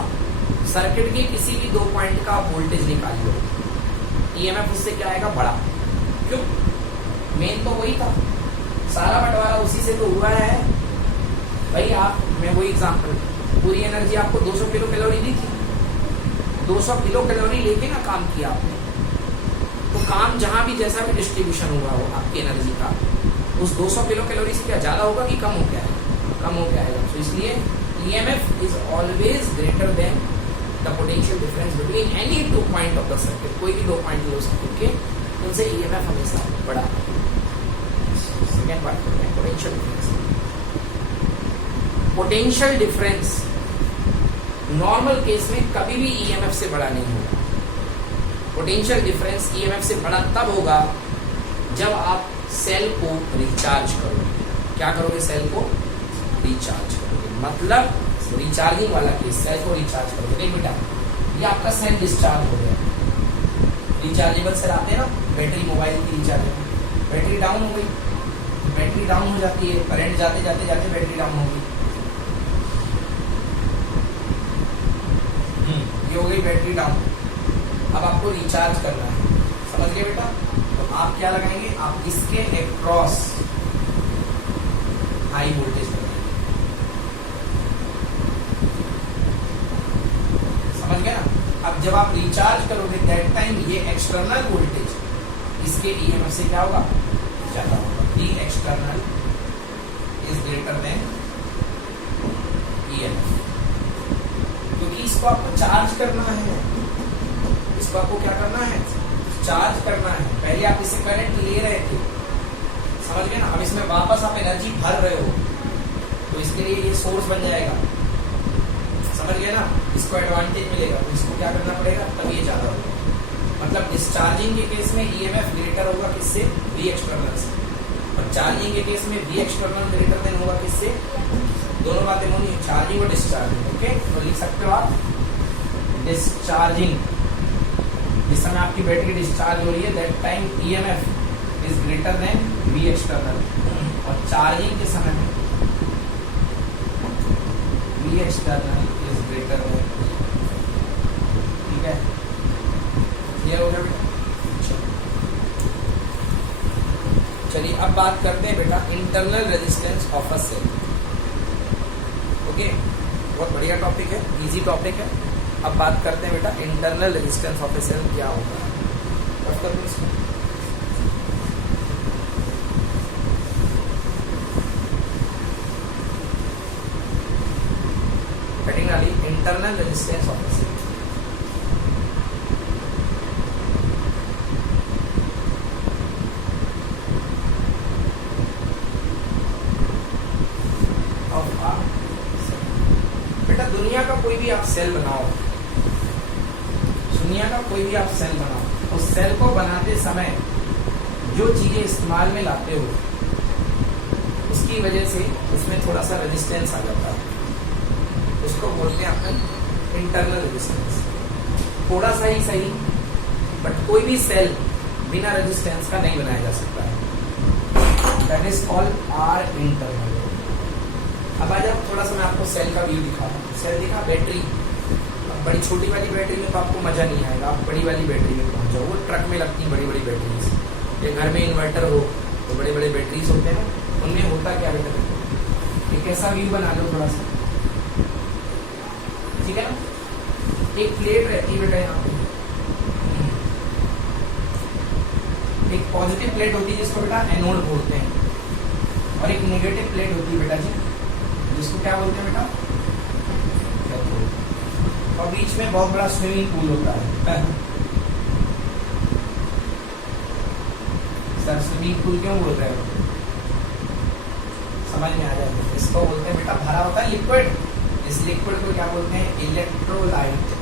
Circuit के किसी भी 2 point का voltage निकाल लो, EMF उससे क्या आएगा? बड़ा। क्यों? मेन तो वही था, सारा बंटवारा उसी से तो हुआ है भाई। आप, मैं वही एग्जांपल, पूरी एनर्जी आपको 200 किलो कैलोरी दी थी, 200 किलो कैलोरी लेके ना काम किया आपने, तो काम जहां भी जैसा भी डिस्ट्रीब्यूशन हुआ हो आपकी एनर्जी का, उस 200 किलो कैलोरी से क्या ज्यादा होगा कि कम हो गया है? कम हो गया है। तो इसलिए EMF is always greater than the potential difference between any 2 point of the circuit. कोई भी 2 पॉइंट लो सर्किट के, उनसे ईएमएफ हमेशा बड़ा। सेकेंड पार्ट करते हैं, potential difference. Potential difference normal case में कभी भी ईएमएफ से बड़ा नहीं होगा। पोटेंशियल डिफरेंस ईएमएफ से बड़ा तब होगा जब आप सेल को रिचार्ज करोगे। क्या करोगे? सेल को रिचार्ज करोगे, मतलब रिचार्जिंग वाला केस, सेल को रिचार्ज करोगे। नहीं बेटा, ये आपका सेल डिस्चार्ज हो गया। रिचार्जेबल सेल आते हैं ना, बैटरी मोबाइल की रिचार्ज, बैटरी डाउन हो गई, बैटरी डाउन हो जाती है, करंट जाते जाते जाते बैटरी डाउन हो गई, ये हो गई बैटरी डाउन। अब आपको रिचार्ज करना है, समझ गए बेटा? तो आप क्या लगाएंगे? आप इसके एक्रॉस हाई वोल्टेज लगाएंगे, समझ गए ना? अब जब आप रिचार्ज करोगे दैट टाइम ये एक्सटर्नल वोल्टेज इसके ईएमएफ से क्या होगा? ज्यादा होगा। D external is greater then EMF, क्योंकि इसको आपको चार्ज करना है। इसको आपको क्या करना है? चार्ज करना है। पहले आप इससे करंट ले रहे थे, समझ गए ना? अब इसमें वापस आप एनर्जी भर रहे हो, तो इसके लिए ये सोर्स बन जाएगा, समझ गए ना? इसको एडवांटेज मिलेगा, तो इसको क्या करना पड़ेगा? तब ये ज्यादा होगा। मतलब डिस्चार्जिंग के केस में ईएमएफ ग्रेटर होगा किससे? वी एक्सटर्नल से। और चार्जिंग के केस में वी एक्सटर्नल ग्रेटर देन होगा किससे? दोनों बातें होनी, चार्जिंग और डिस्चार्जिंग। ओके, तो लिख सकते हो आप डिस्चार्जिंग, जिस समय आपकी बैटरी डिस्चार्ज हो रही है that time EMF is greater than V external. और चार्जिंग के समय V external is greater than, ठीक है? क्लियर हो गया बेटा? चलिए अब बात करते हैं बेटा internal resistance of a cell. Okay, बहुत बढ़िया टॉपिक है, इजी टॉपिक है। अब बात करते हैं बेटा internal resistance of a cell क्या होता है। Internal resistance of a cell, दुनिया का कोई भी आप सेल बनाओ, दुनिया का कोई भी आप सेल बनाओ, उस सेल को बनाते समय जो चीजें इस्तेमाल में लाते हो उसकी वजह से उसमें थोड़ा सा रेजिस्टेंस आ जाता है, उसको बोलते हैं अपन इंटरनल रेजिस्टेंस। थोड़ा सा ही सही, बट कोई भी सेल बिना रेजिस्टेंस का नहीं बनाया जा सकता है। That is called R internal. अब आज आप थोड़ा सा मैं आपको सेल का व्यू दिखा रहा हूँ। सेल दिखा, बैटरी। अब बड़ी छोटी वाली बैटरी में तो आपको मजा नहीं आएगा, आप बड़ी वाली बैटरी में पहुंच जाओ। वो ट्रक में लगती हैं बड़ी बड़ी बैटरीज, या घर में इन्वर्टर हो तो बड़े बड़े बैटरीज होते हैं, उनमें होता क्या बेटा? एक ऐसा व्यू बना लो थोड़ा सा, ठीक है ना? एक प्लेट रहती है बेटा यहाँ पे, एक पॉजिटिव प्लेट होती है जिसको बेटा एनोड बोलते हैं, और एक नेगेटिव प्लेट होती है बेटा जी जिसको क्या बोलते हैं बेटा? और बीच में बहुत बड़ा स्विमिंग पूल होता है। सर स्विमिंग पूल क्यों बोल रहे हो, समझ में आ जाएगा। इसको बोलते हैं बेटा भरा होता है लिक्विड, इस लिक्विड को क्या बोलते हैं, इलेक्ट्रोलाइट।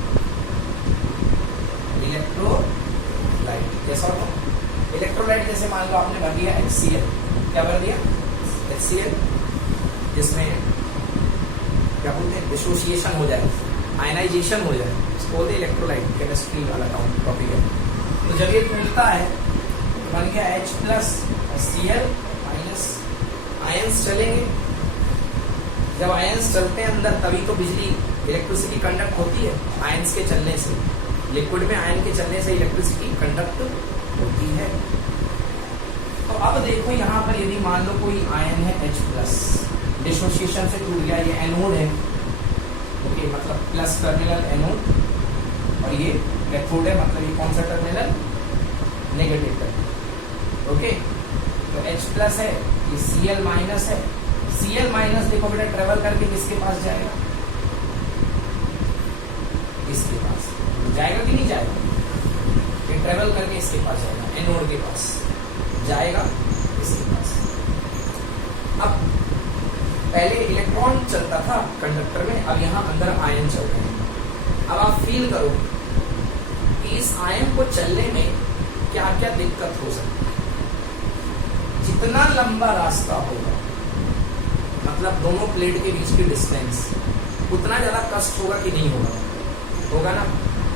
इलेक्ट्रोलाइट कैसा होता है, इलेक्ट्रोलाइट जैसे मान लो आपने भर दिया HCl, क्या भर दिया HCl, जिसमें क्या बोलते हैं डिसोसिएशन हो जाए, आयनाइजेशन हो जाए, इसको बोलते हैं इलेक्ट्रोलाइट, केमिस्ट्री वाला टॉपिक है। तो जब ये टूटता है तो बन गया H plus Cl minus, ions चलेंगे, जब आयंस चलते हैं अंदर तभी तो बिजली इलेक्ट्रिसिटी कंडक्ट होती है, आयंस के चलने से, लिक्विड में आयन के चलने से इलेक्ट्रिसिटी कंडक्ट होती है। तो अब देखो यहाँ पर यदि मान लो कोई आयन है H प्लस, डिसोसिएशन से टूट गया, ये एनोड है, ओके, मतलब प्लस टर्मिनल एनोड, और ये कैथोड है, मतलब ये कौन सा टर्मिनल, नेगेटिव टर्मिनल, ओके। तो H प्लस है, ये Cl माइनस है, Cl माइनस देखो बेटा ट्रेवल करके किसके पास जाएगा, इसके पास जाएगा कि नहीं जाएगा, ये ट्रेवल करके इसके पास जाएगा, एनोड के पास जाएगा, इसके पास। अब पहले इलेक्ट्रॉन चलता था कंडक्टर में, अब यहाँ अंदर आयन चल रहे हैं। अब आप फील करो कि इस आयन को चलने में क्या क्या दिक्कत हो सकती है। जितना लंबा रास्ता होगा, मतलब दोनों प्लेट के बीच की डिस्टेंस, उतना ज्यादा कष्ट होगा कि नहीं होगा, होगा ना,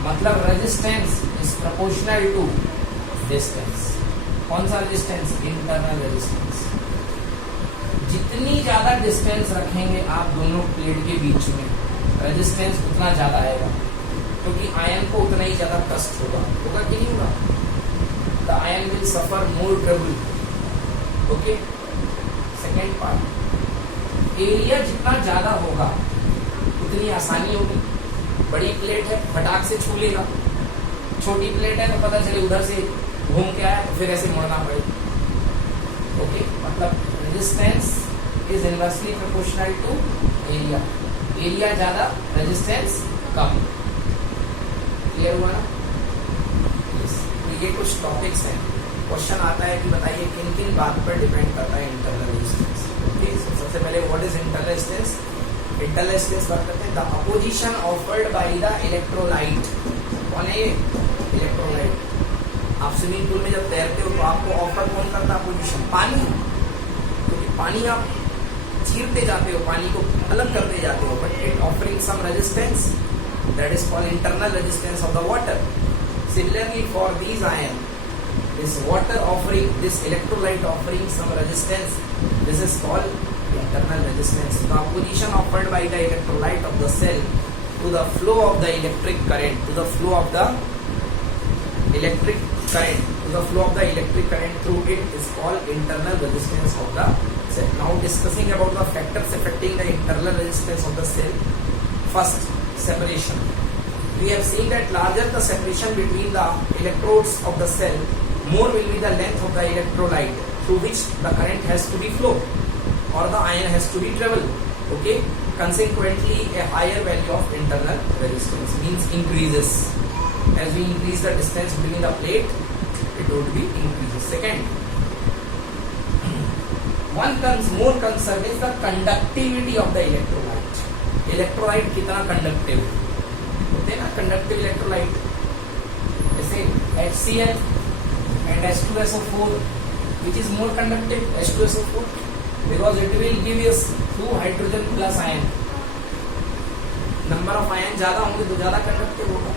मतलब resistance is proportional to distance. कौन सा रेजिस्टेंस, इंटरनल रेजिस्टेंस। जितनी ज्यादा डिस्टेंस रखेंगे आप दोनों प्लेट के बीच में, रेजिस्टेंस उतना ज्यादा आएगा, क्योंकि आयन को उतना ही ज्यादा कष्ट होगा, होगा कि नहीं होगा, the ion will suffer more trouble, okay. Second part, area जितना ज्यादा होगा उतनी आसानी होगी। बड़ी प्लेट है फटाक से छू लेगा, छोटी प्लेट है तो पता चले उधर से घूम के आया तो फिर ऐसे मुड़ना पड़ेगा, ओके। मतलब resistance is inversely proportional to area, area ज्यादा रेजिस्टेंस कम, क्लियर हुआ ना। तो ये कुछ टॉपिक्स हैं, क्वेश्चन आता है कि बताइए किन किन बात पर डिपेंड करता है इंटरनल रेजिस्टेंस, ओके। सबसे पहले what is internal resistance, internal resistance बात करते हैं, the opposition offered by the electrolyte. कौन है ये, इलेक्ट्रोलाइट। आप स्विमिंग पूल में जब तैरते हो तो आपको ऑफर कौन करता है अपोजिशन, पानी, क्योंकि पानी आप चीरते जाते हो, पानी को अलग करते जाते हो, but it offering some resistance, that is called internal resistance of the water. Similarly for these ion, this water offering, this electrolyte offering some resistance, this is called internal resistance. The opposition offered by the electrolyte of the cell to the flow of the electric current, to the flow of the electric current, to the flow of the electric current through it is called internal resistance of the cell. Now discussing about the factors affecting the internal resistance of the cell. First, separation. We have seen that larger the separation between the electrodes of the cell, more will be the length of the electrolyte through which the current has to be flow or the ion has to be travel, okay. Consequently, a higher value of internal resistance means increases as we increase the distance between the plate, it would be increases. Second, more concern is the conductivity of the electrolyte. Electrolyte कितना conductive होते हैं ना, conductive electrolyte, जैसे HCl and H2SO4, which is more conductive, H2SO4, because it will give us 2 hydrogen plus ion. Number of ion ज्यादा होंगे तो ज्यादा conductive होगा.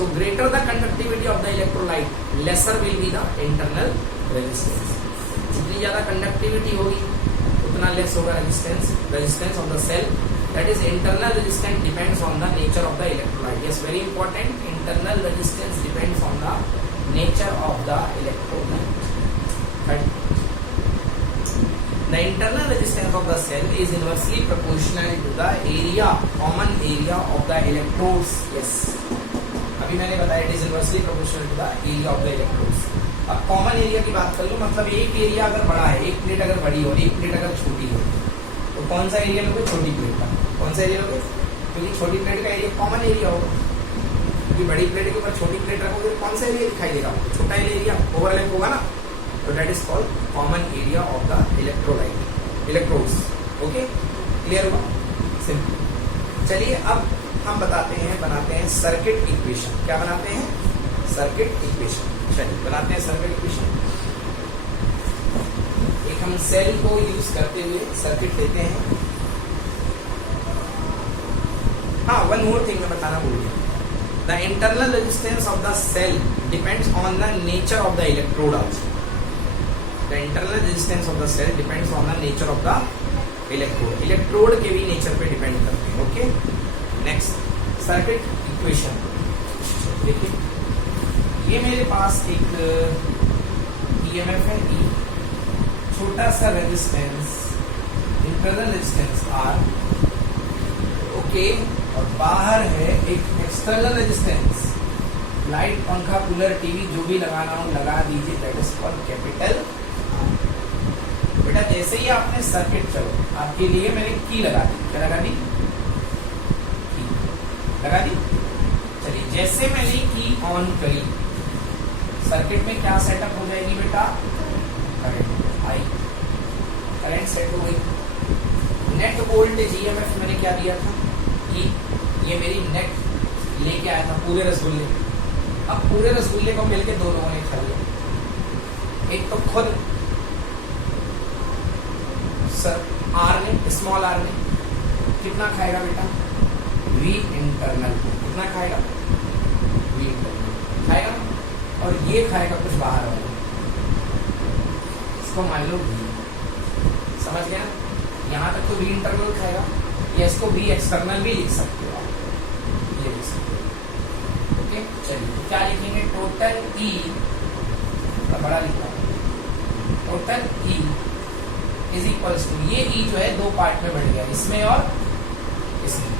So greater the conductivity of the electrolyte, lesser will be the internal resistance. जितनी ज्यादा conductivity होगी उतना less होगा resistance of the cell. That is internal resistance depends on the nature of the electrolyte. Yes, very important. Internal resistance depends on the nature of the electrolyte. Right. The internal resistance of the cell is inversely proportional to the area, common area of the electrodes. Yes. अभी मैंने बताया it is inversely proportional to the area of the electrodes. अब common area की बात कर लो, मतलब एक area अगर बड़ा है, एक प्लेट अगर बड़ी हो, एक प्लेट अगर छोटी हो, तो कौन सा एरिया लोगे, छोटी प्लेट का। कौन सा एरिया लोगे, क्योंकि छोटी प्लेट का एरिया कॉमन एरिया होगा, क्योंकि बड़ी प्लेट के ऊपर छोटी प्लेट रखोगे तो कौन सा एरिया दिखाई देगा, छोटा एरिया ओवरलैप होगा ना। तो that is called common area of the electrodes. Okay, clear हुआ? सिंपल। चलिए अब हम बनाते हैं सर्किट इक्वेशन। क्या बनाते हैं? Circuit equation. चलिए बनाते हैं सर्किट इक्वेशन। एक हम सेल को यूज करते हुए सर्किट लेते हैं। हाँ, वन मोर थिंग मैं बताना भूल गया। The internal resistance of the cell depends on the nature of the electrode also. The internal resistance of the cell depends on the nature of the electrode. Electrode के भी nature पे depend करते हैं। Okay, next circuit equation. देखिए, ये मेरे पास एक EMF है ई, छोटा सा resistance, internal resistance R, okay, और बाहर है एक एक्सटर्नल रेजिस्टेंस। लाइट, पंखा, कूलर, टीवी जो भी लगाना हो लगा दीजिए, दैट इज कॉल्ड कैपिटल। बेटा जैसे ही आपने सर्किट, चलो आपके लिए मैंने की लगा दी। क्या लगा दी? की लगा दी। चलिए, जैसे मैंने की ऑन करी, सर्किट में क्या सेटअप हो जाएगी बेटा? करंट आई, करंट सेट हो गई। नेट वोल्टेज ईएमएफ मैंने क्या दिया था? ई। ये मेरी नेट लेके आया था पूरे रसगुल्ले। अब पूरे रसगुल्ले को मिलके दो लोगों ने खा लिया। एक तो खुद सर आर ने, स्मॉल आर ने कितना खाएगा बेटा? V internal. कितना खाएगा? वी इंटरनल खाएगा, और ये खाएगा कुछ बाहर वाला, इसको मान लो वी। समझ गया? यहाँ तक तो वी इंटरनल खाएगा, या इसको वी एक्सटर्नल भी लिख सकते हो आप, ये लिख सकते हो। ओके, चलिए तो क्या लिखेंगे? टोटल ई, बड़ा लिखा, total E is equals to, ये ई जो है दो पार्ट में बढ़ गया, इसमें और इसमें,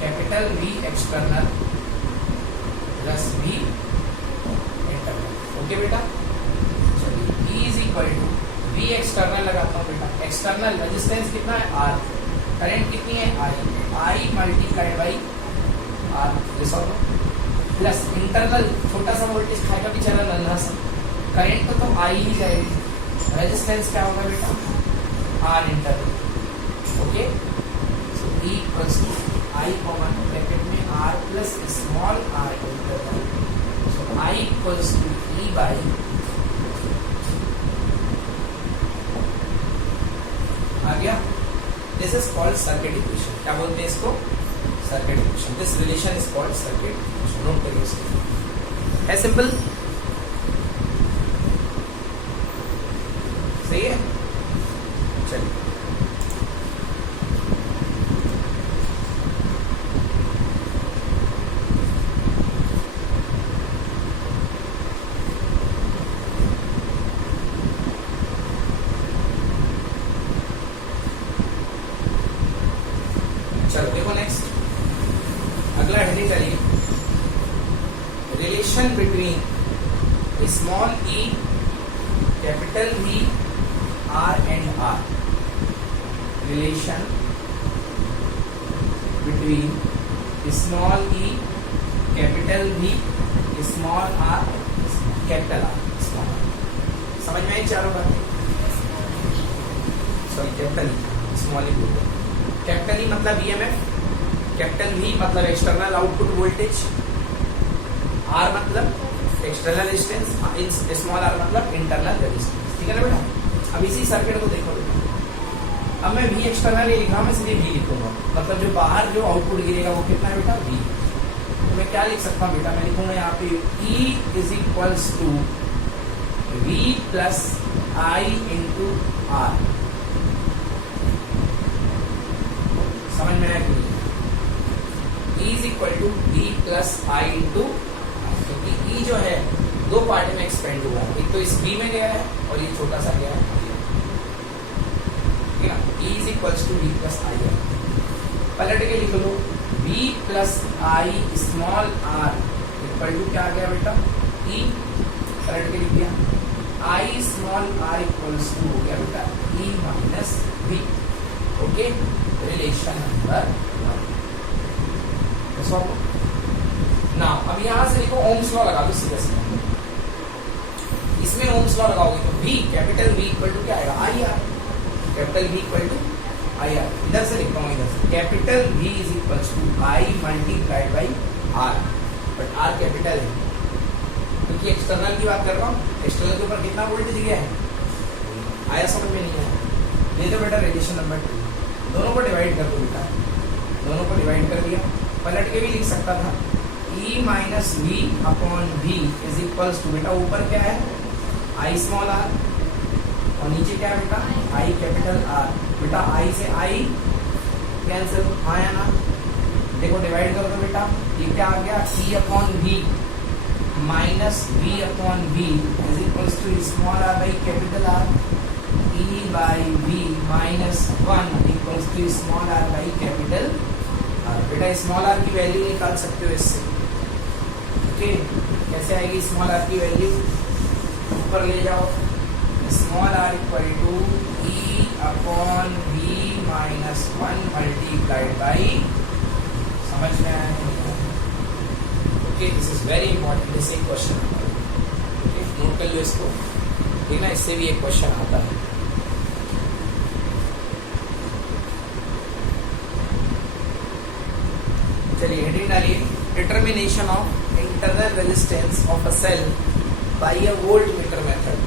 capital V external plus V internal. Okay बेटा, चलिए E is equal to V external लगाता हूँ बेटा। एक्सटर्नल रेजिस्टेंस कितना है? आर। करंट कितनी है? I. I multiplied by R, plus internal छोटा सा वोल्टेज खाएगा बेचारा नन्हा सा, करंट तो आई ही जाएगी। रेजिस्टेंस क्या होगा बेटा? R internal. Okay, so E equals to I common bracket में R plus small R internal, so I equals to E by, आ गया। This is called circuit equation. क्या बोलते हैं इसको? Circuit equation. This relation is called circuit equation. Note करिए इसको, है सिंपल, सही है। चलिए चलो देखो नेक्स्ट, अगला हेडिंग करिए, relation between small e, capital V, R and r. Relation between small e, capital V, small r, capital R, small r. समझ में आई चारों बातें? Sorry, capital E, small e बोल, कैपिटल ई मतलब ईएमएफ, कैपिटल वी मतलब external output voltage, R मतलब external resistance, small r मतलब इंटरनल रेजिस्टेंस। ठीक है ना बेटा? अब इसी सर्किट को देखो बेटा, अब मैं वी एक्सटर्नल ये लिखा, मैं सीधे वी लिखूंगा, मतलब जो बाहर जो आउटपुट गिरेगा वो कितना है बेटा? वी। तो मैं क्या लिख सकता हूँ बेटा? मैं लिखूंगा यहाँ पे E is equals to V plus I into R. समझ में आया कि E is equal to V plus I into, क्योंकि E जो है दो पार्ट में एक्सपेंड हुआ है, एक तो इस B में गया है और ये छोटा सा गया है। E is equals to V plus I. पलट के लिख लो, V plus I small are equal to क्या आ गया बेटा? E। पलट के लिख दिया, I small r equals to हो गया बेटा E माइनस V। Okay, relation number 1। ना अब यहां से देखो ओम्स लॉ लगा दो सीधा सीधा। इसमें ओम्स लॉ लगाओगे तो V capital V equal to क्या आएगा I R, capital V equal to I R. इधर से लिखता हूँ, इधर से capital V is equal to I multiplied by R, but R capital है क्योंकि एक्सटर्नल की बात कर रहा हूँ। एक्सटर्नल के ऊपर कितना वोल्टेज गया है, आया समझ में नहीं आया। ये तो बेटा रेडिएशन नंबर 2, दोनों को डिवाइड कर दो बेटा, दोनों को डिवाइड कर दिया। पलट के भी लिख सकता था E minus V upon V is equals to, बेटा ऊपर क्या है आई स्मॉल आर और नीचे क्या है बेटा आई कैपिटल आर। बेटा आई से आई कैंसिल, आया ना, देखो डिवाइड कर दो बेटा, ये क्या आ गया E upon V minus V upon V is equals to small r by capital R, E by V minus 1 equals to small r by capital R. बेटा स्मॉल आर की वैल्यू निकाल सकते हो इससे, ओके कैसे आएगी स्मॉल आर की value, ऊपर ले जाओ, small are equal to E upon V minus 1 multiplied by, समझ में आया? Okay this is very important, this एक क्वेश्चन आता है, ओके नोट कर लो इसको, ठीक ना, इससे भी एक क्वेश्चन आता है। चलिए हेडिंग डालिए, determination of internal resistance of a cell by a voltmeter method.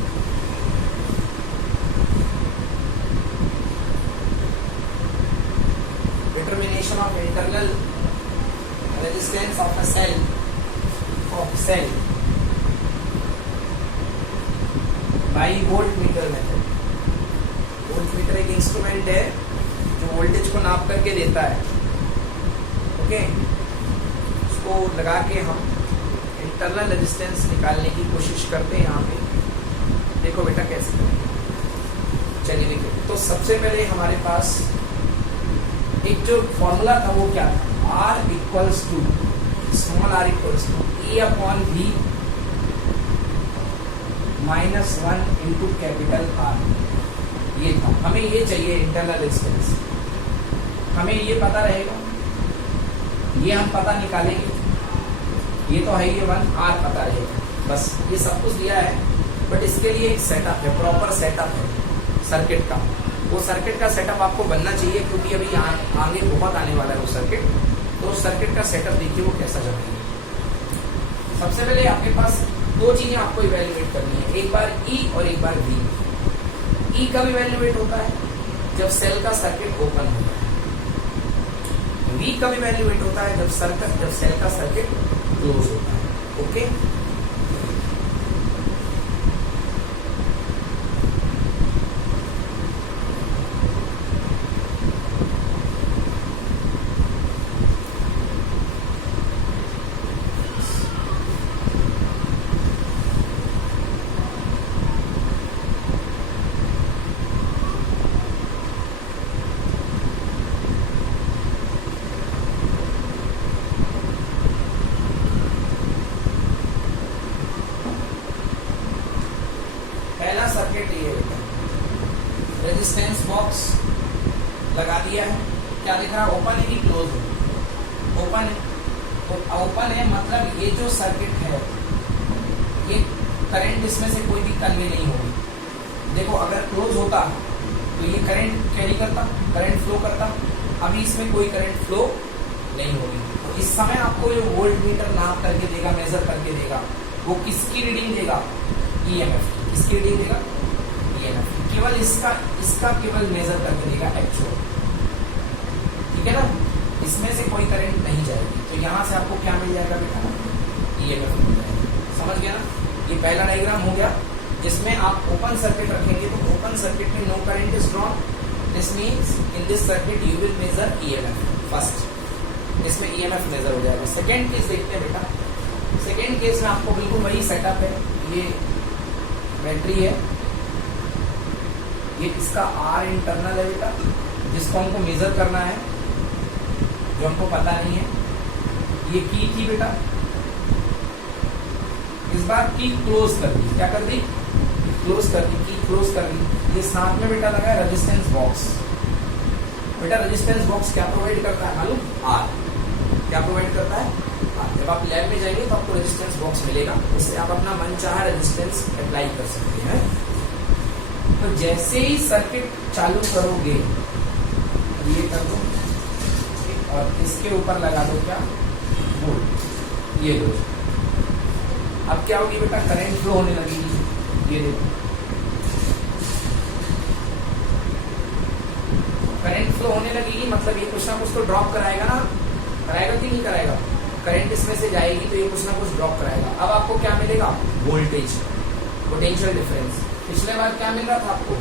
Determination of internal resistance of a cell by voltmeter method. Voltmeter एक इंस्ट्रूमेंट है जो वोल्टेज को नाप करके देता है, ओके उसको लगा के हम इंटरनल रेजिस्टेंस निकालने की कोशिश करते हैं। यहाँ पे देखो बेटा कैसे करेंगे, चलिए देखिए। तो सबसे पहले हमारे पास एक जो फॉर्मूला था वो क्या था, R equals to small r equals to E upon V minus 1 into capital R, ये था। हमें ये चाहिए इंटरनल रेजिस्टेंस, हमें ये पता रहेगा, ये हम पता निकालेंगे, ये तो है ये 1R पता रहेगा, बस ये सब कुछ दिया है। बट इसके लिए एक सेटअप है, प्रॉपर सेटअप है सर्किट का, वो सर्किट का सेटअप आपको बनना चाहिए क्योंकि अभी आगे बहुत आने वाला है वो सर्किट। तो उस सर्किट का सेटअप देखिए वो कैसा चलेगा। सबसे पहले आपके पास दो चीजें आपको इवेल्युएट करनी है, एक बार E और एक बार V। E कब इवेल्युएट होता है, जब सेल का सर्किट ओपन होता है। V कब इवेल्युएट होता है, जब सेल का सर्किट क्लोज होता है, ओके। सर्किट ये रेजिस्टेंस बॉक्स लगा दिया है, क्या दिख रहा है, ओपन है कि क्लोज है, ओपन है। तो ओपन है मतलब ये जो सर्किट है ये करंट इसमें से कोई भी कन्वे नहीं होगी। देखो अगर क्लोज होता तो ये करंट कैरी करता, करंट फ्लो करता, अभी इसमें कोई करंट फ्लो नहीं होगी। तो इस समय आपको जो वोल्ट मीटर नाप करके देगा, मेजर करके देगा, वो किसकी रीडिंग देगा, ईएमएफ। किसकी रीडिंग देगा, ईएमएफ। केवल इसका केवल मेजर करके देगा एक्चुअल, ठीक है ना, इसमें से कोई करंट नहीं जाएगी। तो यहाँ से आपको क्या मिल जाएगा बेटा, ईएमएफ मिल जाएगा। समझ गया ना, ये पहला डायग्राम हो गया जिसमें आप ओपन सर्किट रखेंगे तो ओपन सर्किट में no current is drawn, this means in this circuit you will measure EMF first, इसमें ईएमएफ मेजर हो जाएगा। सेकेंड केस देखते हैं बेटा, सेकेंड केस में आपको बिल्कुल वही सेटअप है, ये बैटरी है, ये इसका R इंटरनल है बेटा, जिसको हमको मेजर करना है, जो हमको पता नहीं है। ये की थी बेटा, इस बार की क्लोज कर दी, क्या कर दी, क्लोज कर दी, की क्लोज कर दी। ये साथ में बेटा लगा है रेजिस्टेंस बॉक्स। बेटा रेजिस्टेंस बॉक्स क्या प्रोवाइड करता है मालूम, R। क्या प्रोवाइड करता है, जब आप लैब में जाएंगे तो आपको रेजिस्टेंस बॉक्स मिलेगा, इससे आप अपना मनचाहा रेजिस्टेंस अप्लाई कर सकते हैं। तो जैसे ही सर्किट चालू करोगे ये कर दो और इसके ऊपर लगा दो क्या, वोल्ट, ये दो। अब क्या होगी बेटा, करंट फ्लो होने लगेगी। ये देखो करंट फ्लो होने लगेगी, मतलब ये कुछ ना कुछ तो ड्रॉप कराएगा ना, कराएगा कि नहीं कराएगा, करंट इसमें से जाएगी तो ये कुछ ना कुछ ड्रॉप कराएगा। अब आपको क्या मिलेगा, वोल्टेज, पोटेंशियल डिफरेंस। पिछले बार क्या मिल रहा था आपको,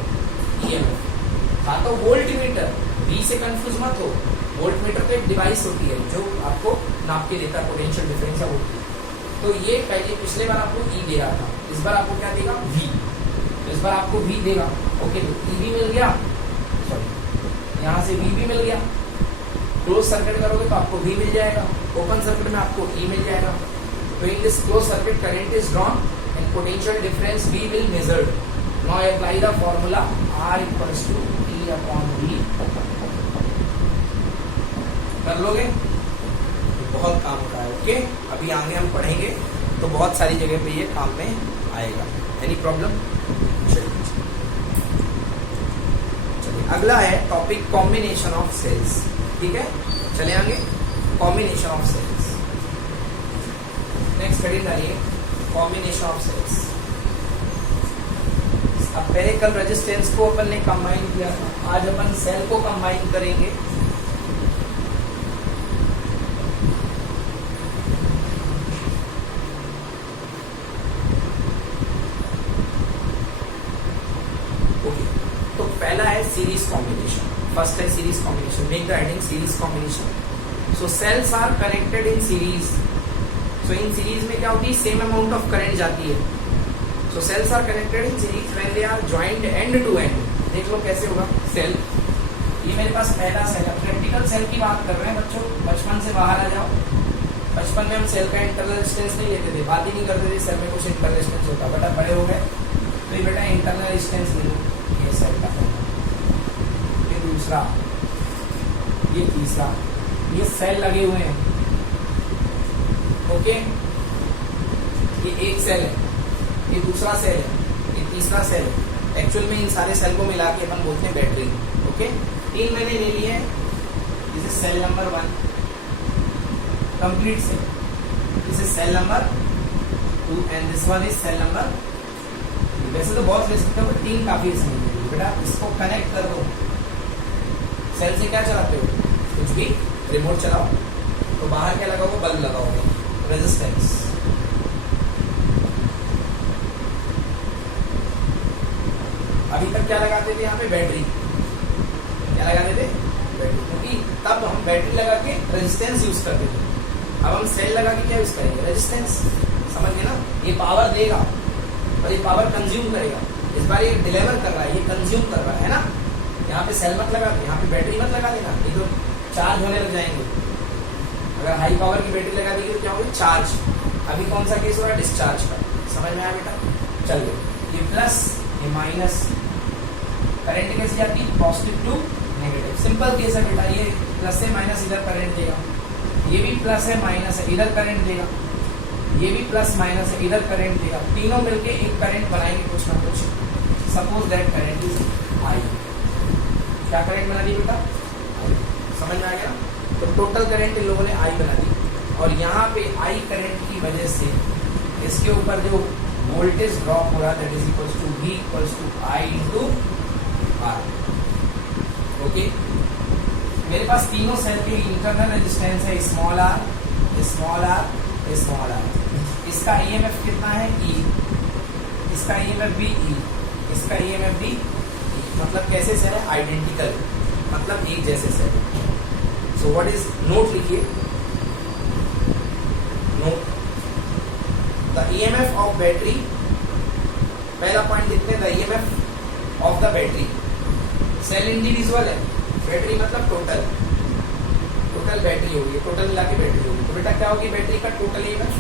ईएमएफ था। तो वोल्ट मीटर, V से कंफ्यूज मत हो, वोल्ट मीटर तो एक डिवाइस होती है जो आपको नाप के देता है पोटेंशियल डिफरेंस या वोल्टेज। तो ये पहले पिछले बार आपको E दे रहा था, इस बार आपको क्या देगा, V। तो इस बार आपको V देगा। ओके, तो E भी मिल गया, सॉरी यहाँ से V भी मिल गया। क्लोज सर्किट करोगे तो आपको V मिल जाएगा, ओपन सर्किट में आपको E मिल जाएगा। तो in this close circuit current is drawn and potential difference V will measured. Now apply the formula R equals to E upon V। कर लोगे, बहुत काम का है। ओके, अभी आगे हम पढ़ेंगे तो बहुत सारी जगह पे ये काम में आएगा। Any problem? चलिए अगला है टॉपिक कॉम्बिनेशन ऑफ सेल्स। ठीक है, चले आगे, combination of cells. Next heading डालिए, कॉम्बिनेशन ऑफ सेल्स। अब पहले कल रेजिस्टेंस को अपन ने कंबाइन किया था, आज अपन सेल को कंबाइन करेंगे। सीरीज कॉम्बिनेशन, फर्स्ट है series combination. Make the heading series combination. So cells are connected in series. So in series में क्या होती है, सेम अमाउंट ऑफ करंट जाती है। So cells are connected in series when they are joined end to end. देख लो कैसे होगा। सेल, ये मेरे पास पहला सेल है। प्रैक्टिकल सेल की बात कर रहे हैं बच्चों, बचपन से बाहर आ जाओ। बचपन में हम सेल का इंटरनल रेजिस्टेंस नहीं लेते थे, बात ही नहीं करते थे सेल में कुछ इंटरनल रेजिस्टेंस होता। बेटा बड़े हो गए तो ये बेटा इंटरनल रेजिस्टेंस ले लो, ये सेल का दूसरा, ये तीसरा, ये सेल लगे हुए हैं। ओके, ये एक सेल है, ये दूसरा सेल है, ये तीसरा सेल है। एक्चुअल में इन सारे सेल को मिला के अपन बोलते हैं बैटरी। ओके, 3 मैंने ले लिए हैं। This is cell number 1, complete cell. This is cell number 2 and this one is cell number. वैसे तो बहुत ले सकते हो, 3 काफी समझ बेटा। इसको कनेक्ट कर दो। सेल से क्या चलाते हो, कुछ भी रिमोट चलाओ तो बाहर क्या लगाओगे, बल्ब लगाओगे, रेजिस्टेंस। अभी तक क्या लगाते थे यहाँ पे, बैटरी। क्या लगाते थे, बैटरी, क्योंकि तब हम बैटरी लगा के रेजिस्टेंस यूज करते थे। अब हम सेल लगा के क्या यूज करेंगे, रेजिस्टेंस। समझ गए ना, ये पावर देगा और ये पावर कंज्यूम करेगा। इस बार ये डिलीवर कर रहा है, ये कंज्यूम कर रहा है ना। यहाँ पे सेल मत लगा दे, यहाँ पे बैटरी मत लगा देना, ये तो चार्ज होने लग जाएंगे। अगर हाई पावर की बैटरी लगा देगी तो क्या होगा, चार्ज। अभी कौन सा केस हो रहा है, डिस्चार्ज का। समझ में आया बेटा? चलिए, ये प्लस ये माइनस, करंट कैसे जाती है, positive to negative. Simple case है बेटा, ये प्लस से माइनस इधर करंट देगा, ये भी प्लस है माइनस है इधर करंट देगा, ये भी प्लस माइनस है इधर करंट देगा। तीनों मिलके एक करंट बनाएंगे कुछ ना कुछ। Suppose that current is I. क्या करंट बना दी बेटा, समझ में आ गया? तो टोटल करंट इन लोगों ने आई बना दी। और यहाँ पे आई करंट की वजह से इसके ऊपर जो वोल्टेज ड्रॉप हो रहा है, that is equals to V equals to I into R। Okay, मेरे पास तीनों सेल के इंटरनल रेजिस्टेंस है, small r, small r, small r। इसका EMF कितना है, E। इसका EMF भी E, इसका EMF भी E। मतलब कैसे सेल है, आइडेंटिकल, मतलब एक जैसे cell. So what is, note लिखिए, note the EMF of battery. पहला पॉइंट लिखते हैं, the EMF of the battery. Cell individual है, बैटरी मतलब टोटल, टोटल बैटरी होगी, टोटल मिला के बैटरी होगी। तो बेटा क्या होगी, बैटरी का total EMF,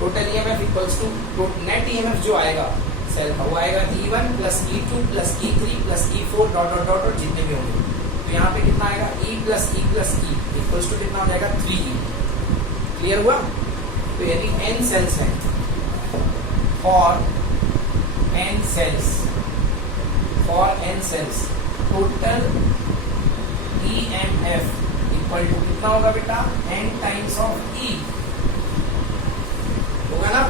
total EMF equals to net EMF जो आएगा सेल का, वो आएगा E1 plus E2 plus E3 plus E4 dot dot dot, और जितने भी होंगे। तो यहाँ पे कितना आएगा, E plus E plus E equals to कितना हो जाएगा, 3E। क्लियर हुआ? तो यदि n सेल्स हैं, for n cells total EMF equal to कितना होगा बेटा? n टाइम्स ऑफ E होगा ना?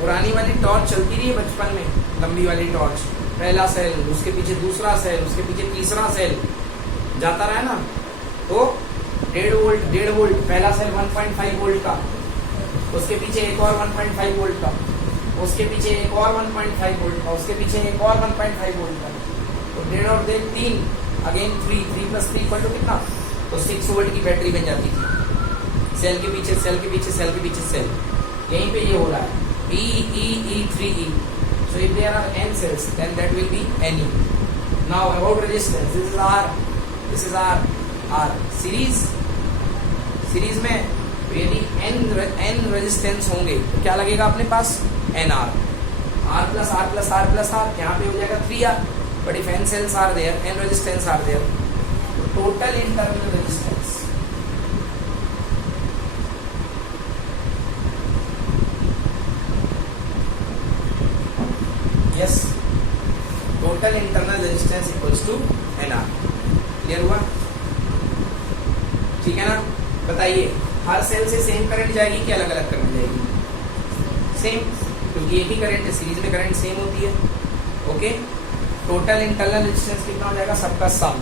पुरानी वाली टॉर्च चलती रही है बचपन में, लंबी वाली टॉर्च, पहला सेल, उसके पीछे दूसरा सेल, उसके पीछे तीसरा सेल जाता रहा ना, तो 1.5 वोल्ट पहला सेल 1.5 वोल्ट का, उसके पीछे एक और 1.5 वोल्ट का, उसके पीछे एक और 1.5 वोल्ट का, उसके पीछे एक और 1.5 वोल्ट का, तो 1.5 और 1.5 3, अगेन 3 प्लस 3 इक्वल टू कितना? तो 6 वोल्ट की बैटरी बन जाती थी। सेल के पीछे सेल के पीछे सेल के पीछे सेल, यहीं पे ये हो रहा है E3E. So if there are n cells, then that will be Ne. Now about resistance, this is R, this is R series में यदि n रेजिस्टेंस होंगे तो क्या लगेगा अपने पास? NR, R plus R plus R plus R, यहाँ पे हो जाएगा 3R. But if n cells are there, n resistance are there, तो total internal resistance yes, total internal resistance equals to NR. Clear हुआ? ठीक है ना? बताइए, हर सेल से सेम करंट जाएगी कि अलग अलग करंट जाएगी? सेम, क्योंकि एक ही करंट है, सीरीज में करंट सेम होती है. ओके, टोटल इंटरनल रेजिस्टेंस कितना हो जाएगा? सबका सम.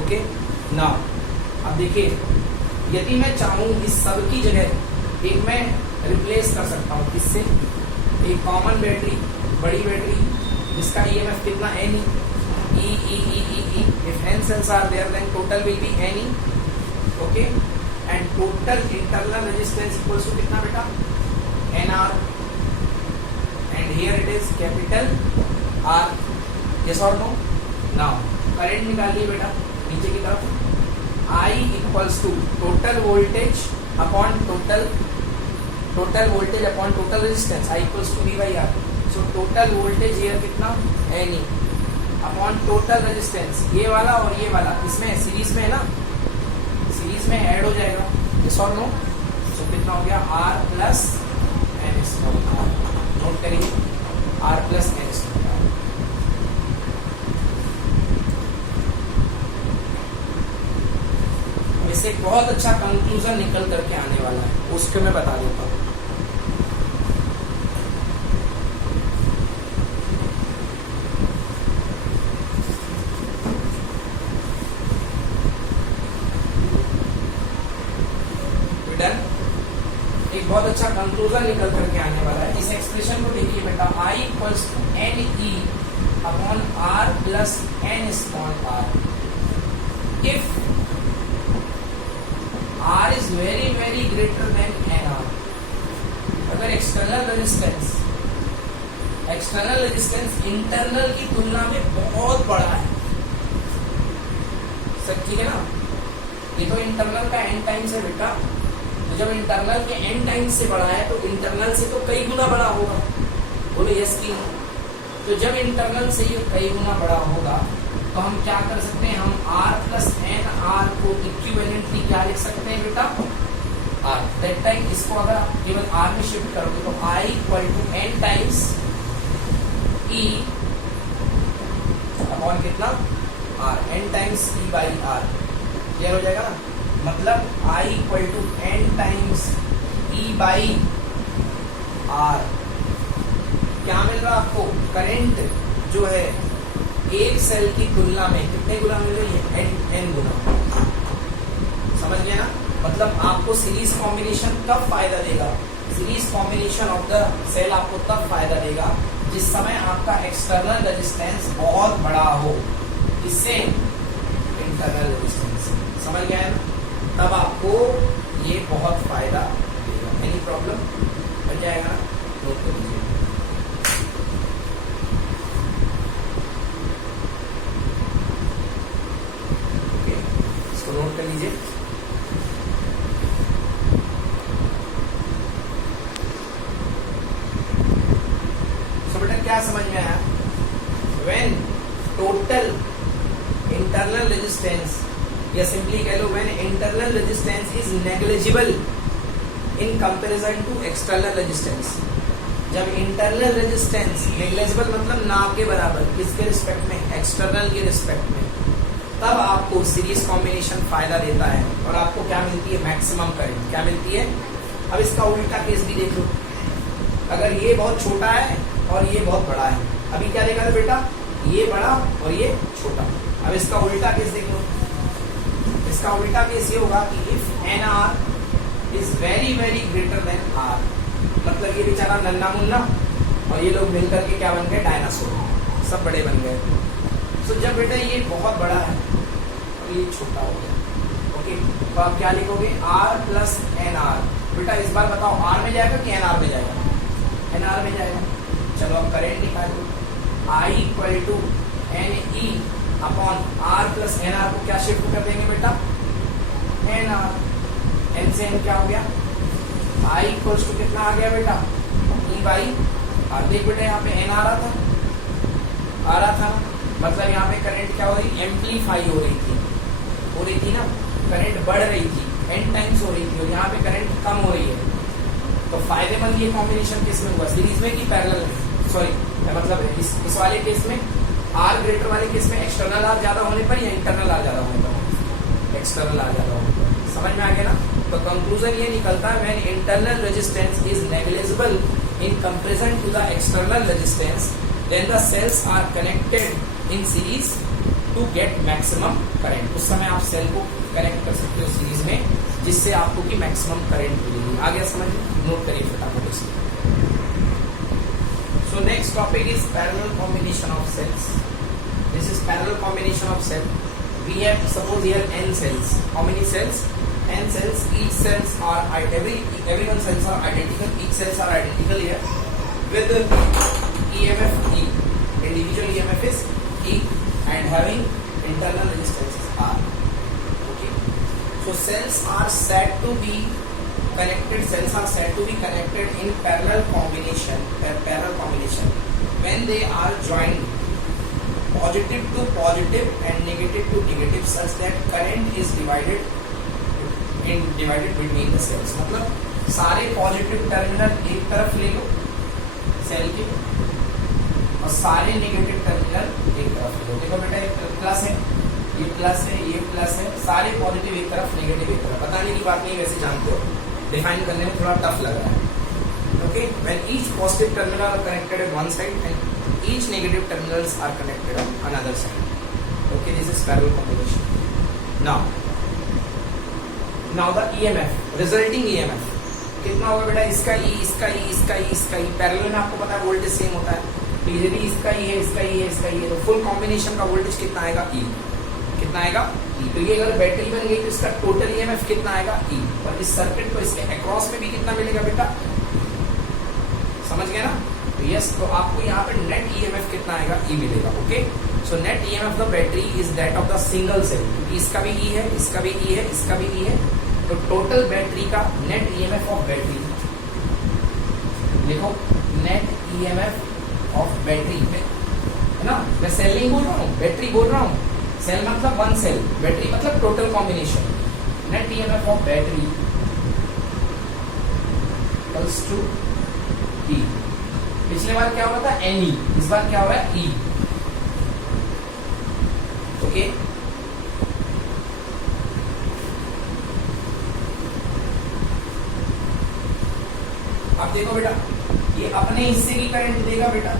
ओके, नाउ अब देखिए, यदि मैं चाहूँ इस सब की जगह एक मैं रिप्लेस कर सकता हूँ किससे? एक कॉमन बैटरी, बड़ी बैटरी, जिसका EMF कितना? Ne. If n cells are there, then total will be Ne. Okay, and total internal resistance equals to कितना बेटा? NR, and here it is capital R. Yes or no? Now current निकालिए बेटा नीचे की तरफ. I equals to total voltage upon total voltage upon total resistance. I equals to V by R. So total voltage here कितना? Ne upon total resistance, ये वाला और ये वाला इसमें सीरीज में है ना, सीरीज में ऐड हो जाएगा. यस और नो? सो कितना हो गया? R plus n square. Note करिए, R प्लस n स्क्वायर. इससे बहुत अच्छा कंक्लूजन निकल करके आने वाला है, उसको मैं बता देता हूँ. एक बहुत अच्छा कंक्लूजन निकल करके आने वाला है. इस एक्सप्रेशन को देखिए बेटा, I equals to Ne upon R plus n small r. If R is very very greater than NR, अगर एक्सटर्नल रेजिस्टेंस इंटरनल की तुलना में बहुत बड़ा है, सब ठीक है ना? ये तो इंटरनल का n टाइम्स है बेटा. तो जब इंटरनल के n टाइम्स से बड़ा है तो इंटरनल से तो कई गुना बड़ा होगा. बोलो यस की? तो जब इंटरनल से ये कई गुना बड़ा होगा तो हम क्या कर सकते हैं? हम R प्लस एन आर को इक्विवेलेंटली क्या लिख सकते हैं बेटा? R. दैट टाइम इसको अगर आप केवल R में शिफ्ट करोगे तो I equal to n times E upon कितना? R. n times E by R. Clear हो जाएगा ना? मतलब I equal to n times E by R. क्या मिल रहा आपको? करंट जो है एक सेल की तुलना में कितने गुना मिल रही है? n गुना. समझ गया ना? मतलब आपको सीरीज कॉम्बिनेशन कब फायदा देगा? Series combination of the cell आपको तब फायदा देगा जिस समय आपका एक्सटर्नल रेजिस्टेंस बहुत बड़ा हो. इससे इंटरनल रेजिस्टेंस. समझ गया है ना? तब आपको ये बहुत फायदा देगा. Any problem? बन जाएगा ना? नोट कर लीजिए. ओके, इसको नोट कर लीजिए. सो बेटा क्या समझ में आया? व्हेन टोटल इंटरनल रेजिस्टेंस या सिंपली कह लो when internal resistance is negligible in comparison to external resistance. जब इंटरनल रेजिस्टेंस नेग्लिजिबल मतलब ना के बराबर, किसके रिस्पेक्ट में, एक्सटर्नल के रिस्पेक्ट में, तब आपको सीरीज कॉम्बिनेशन फायदा देता है और आपको क्या मिलती है, मैक्सिमम करंट। क्या मिलती है? अब इसका उल्टा केस भी देख लो, अगर ये बहुत छोटा है और ये बहुत बड़ा है, अभी क्या देखा था बेटा, ये बड़ा और ये छोटा। अब इसका उल्टा केस देख लो, इसका उल्टा केस ये होगा कि if N R is very very greater than R, मतलब ये बेचारा नन्ना मुन्ना और ये लोग मिलकर के क्या बन गए, डायनासोर, सब बड़े बन गए। तो जब बेटा ये बहुत बड़ा है और ये छोटा हो गया, ओके, तो आप क्या लिखोगे, आर प्लस एन आर। बेटा इस बार बताओ आर में जाएगा कि एन आर में जाएगा, एन आर में जाएगा। चलो अब करेंट निकालो, I equal to N E upon R plus N R को क्या शिफ्ट कर देंगे बेटा, एन आर। एन से एन क्या हो गया, आई इक्वल टू कितना आ गया बेटा, ई बाई आर। देख बेटा यहाँ पे एन आ रहा था, मतलब यहाँ पे करंट क्या हो रही, एम्पलीफाई हो रही थी ना, करंट बढ़ रही थी, n टाइम्स हो रही थी, और यहाँ पे करंट कम हो रही है। तो फायदेमंद ये कॉम्बिनेशन किस में हुआ, सीरीज में कि पैरेलल में, सॉरी मतलब इस वाले केस में, आर ग्रेटर वाले केस में एक्सटर्नल आर ज्यादा होने पर या इंटरनल आर ज्यादा होने पर, एक्सटर्नल आर ज्यादा होने पर। समझ में आ गया ना? तो कंक्लूजन ये निकलता है when internal resistance is negligible in comparison to the external resistance, then the cells are connected in series to get maximum current. उस समय आप सेल को कनेक्ट कर सकते हो सीरीज में, जिससे आपको की मैक्सिमम करंट मिलेगी। आ गया समझ में? नोट करिए फटाफट इसको। So next topic is parallel combination of cells. This is parallel combination of cell. We have suppose here n cells. How many cells? n cells. Each cells are everyone cells are identical. Each cells are identical here with EMF E. Individual EMF is E and having internal resistance is R. Okay. So cells are said to be connected. Cells are said to be connected in parallel combination. Parallel combination when they are joined positive to positive and negative to negative, such that current is divided between the cells. मतलब सारे positive terminal एक तरफ ले लो cell के और सारे negative terminal एक तरफ ले लो। देखो बेटा एक प्लस है, ये प्लस है, ये प्लस है, सारे पॉजिटिव एक तरफ, नेगेटिव एक तरफ। बताने की बात नहीं, वैसे जानते हो, डिफाइन करने में थोड़ा टफ लग रहा है। Okay, when each positive terminal are connected at one side and each negative terminals are connected on another side. Okay, this is parallel combination. Now the EMF, resulting EMF कितना होगा बेटा, इसका E, इसका E, इसका E, इसका E। Parallel में आपको पता है वोल्टेज सेम होता है, तो यदि इसका E है, इसका E है, इसका E है, तो फुल कॉम्बिनेशन का वोल्टेज कितना आएगा, E। कितना आएगा, E। तो ये अगर बैटरी बन गई तो इसका टोटल EMF कितना आएगा, E। और इस सर्किट को इसके अक्रॉस में भी कितना मिलेगा बेटा, समझ गए ना? यस, तो आपको यहाँ पे नेट ईएमएफ कितना आएगा, ई मिलेगा। Okay, so net EMF the battery is that of the single cell. इसका भी ई है, इसका भी ई है, इसका भी ई है, तो टोटल बैटरी का नेट ईएमएफ ऑफ बैटरी लिखो, नेट ईएमएफ ऑफ बैटरी है ना। मैं सेल नहीं बोल रहा हूँ, बैटरी बोल रहा हूँ। सेल मतलब वन सेल, बैटरी मतलब total combination. Net EMF of battery equals to E. पिछले बार क्या हुआ था, NE, इस बार क्या हो रहा है, E। ओके, अब देखो बेटा, ये अपने हिस्से की करंट देगा बेटा,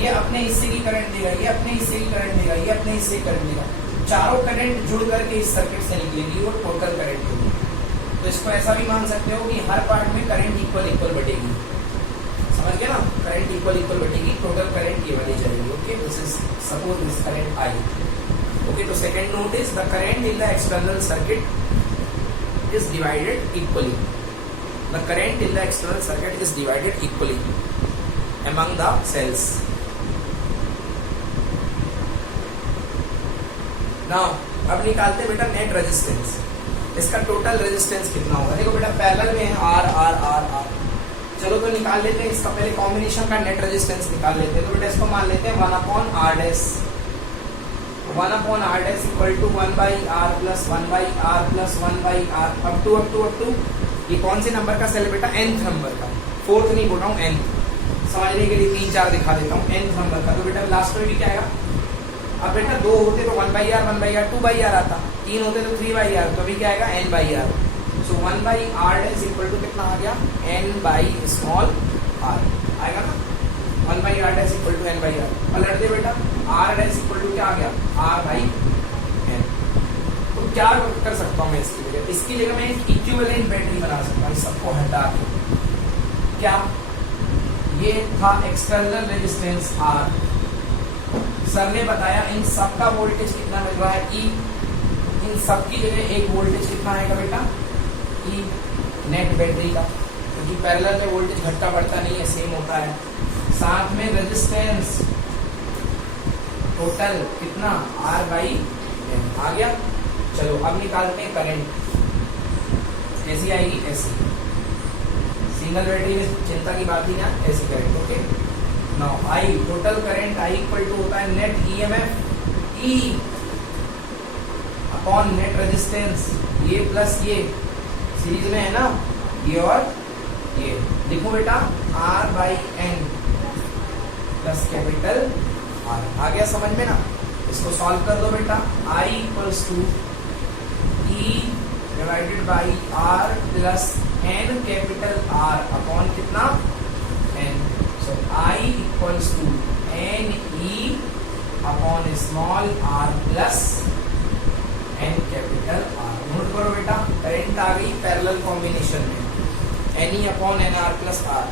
ये अपने हिस्से की करंट देगा, ये अपने हिस्से की करंट देगा, ये अपने हिस्से की करंट देगा। चारों करंट जुड़ करके इस सर्किट से निकलेगी और टोटल करंट होगी। तो इसको ऐसा भी मान सकते हो कि हर पार्ट में करंट इक्वल इक्वल बढ़ेगी। समझ गया ना, करंट इक्वल इक्वल बढ़ेगी, टोटल करंट ये वाली चलेगी। Okay, this is suppose this current I. Okay, तो second note is the current in the external circuit is divided equally. The current in the external circuit is divided equally among the cells. Now अब निकालते हैं बेटा net resistance. इसका total resistance कितना होगा, देखो बेटा पैरेलल में है आर आर आर आर। चलो तो निकाल लेते हैं, इसका पहले कॉम्बिनेशन का नेट रेजिस्टेंस निकाल लेते हैं। तो बेटा इसको मान लेते हैं 1/R dash. 1 upon R dash equal to 1 by R plus 1 by R plus 1 by R up to ये कौन से नंबर का सेल है बेटा? nth नंबर का, फोर्थ नहीं बोल रहा हूँ, nth समझने के लिए 3 4 दिखा देता हूँ, nth नंबर का। तो बेटा लास्ट में भी क्या आएगा? अब बेटा 2 होते तो 1 बाई आर 2 बाई आर आता, 3 होते तो 3 बाई आर, तो अभी क्या आएगा? n by R. So 1 by R dash equal to कितना आ गया? n बाई स्मॉल आर आएगा ना, 1 by R dash equal to n by R. पलट दे बेटा, r डैश इक्वल टू क्या आ गया? r by n। तो क्या कर सकता हूँ मैं इसकी जगह मैं एक इक्विवेलेंट बैटरी बना सकता हूँ, सबको हटा के। क्या? ये था एक्सटर्नल रेजिस्टेंस R, सर ने बताया इन सब का वोल्टेज कितना मिल रहा है? E। इन सब की जगह एक वोल्टेज कितना आएगा बेटा? E नेट बैटरी का, क्योंकि पैरेलल में वोल्टेज घटता बढ़ता नहीं है, सेम होता है। साथ में रेजिस्टेंस टोटल कितना? R बाई n आ गया। चलो अब निकालते हैं करंट, कैसी आएगी? ऐसी। सिंगल बैटरी में चिंता की बात ही ना, ऐसी current. Okay, now I total current I equal to होता है net EMF E upon net resistance, ये प्लस ये सीरीज में है ना, ये और ये। लिखो बेटा R by n plus capital R। आ गया समझ में ना? इसको सॉल्व कर दो बेटा। I equals to E divided by R plus n capital R upon कितना? n। सो I equals to n E upon small r plus n capital R। Note करो बेटा, करंट आ गई पैरेलल कॉम्बिनेशन में, n E upon n R plus R।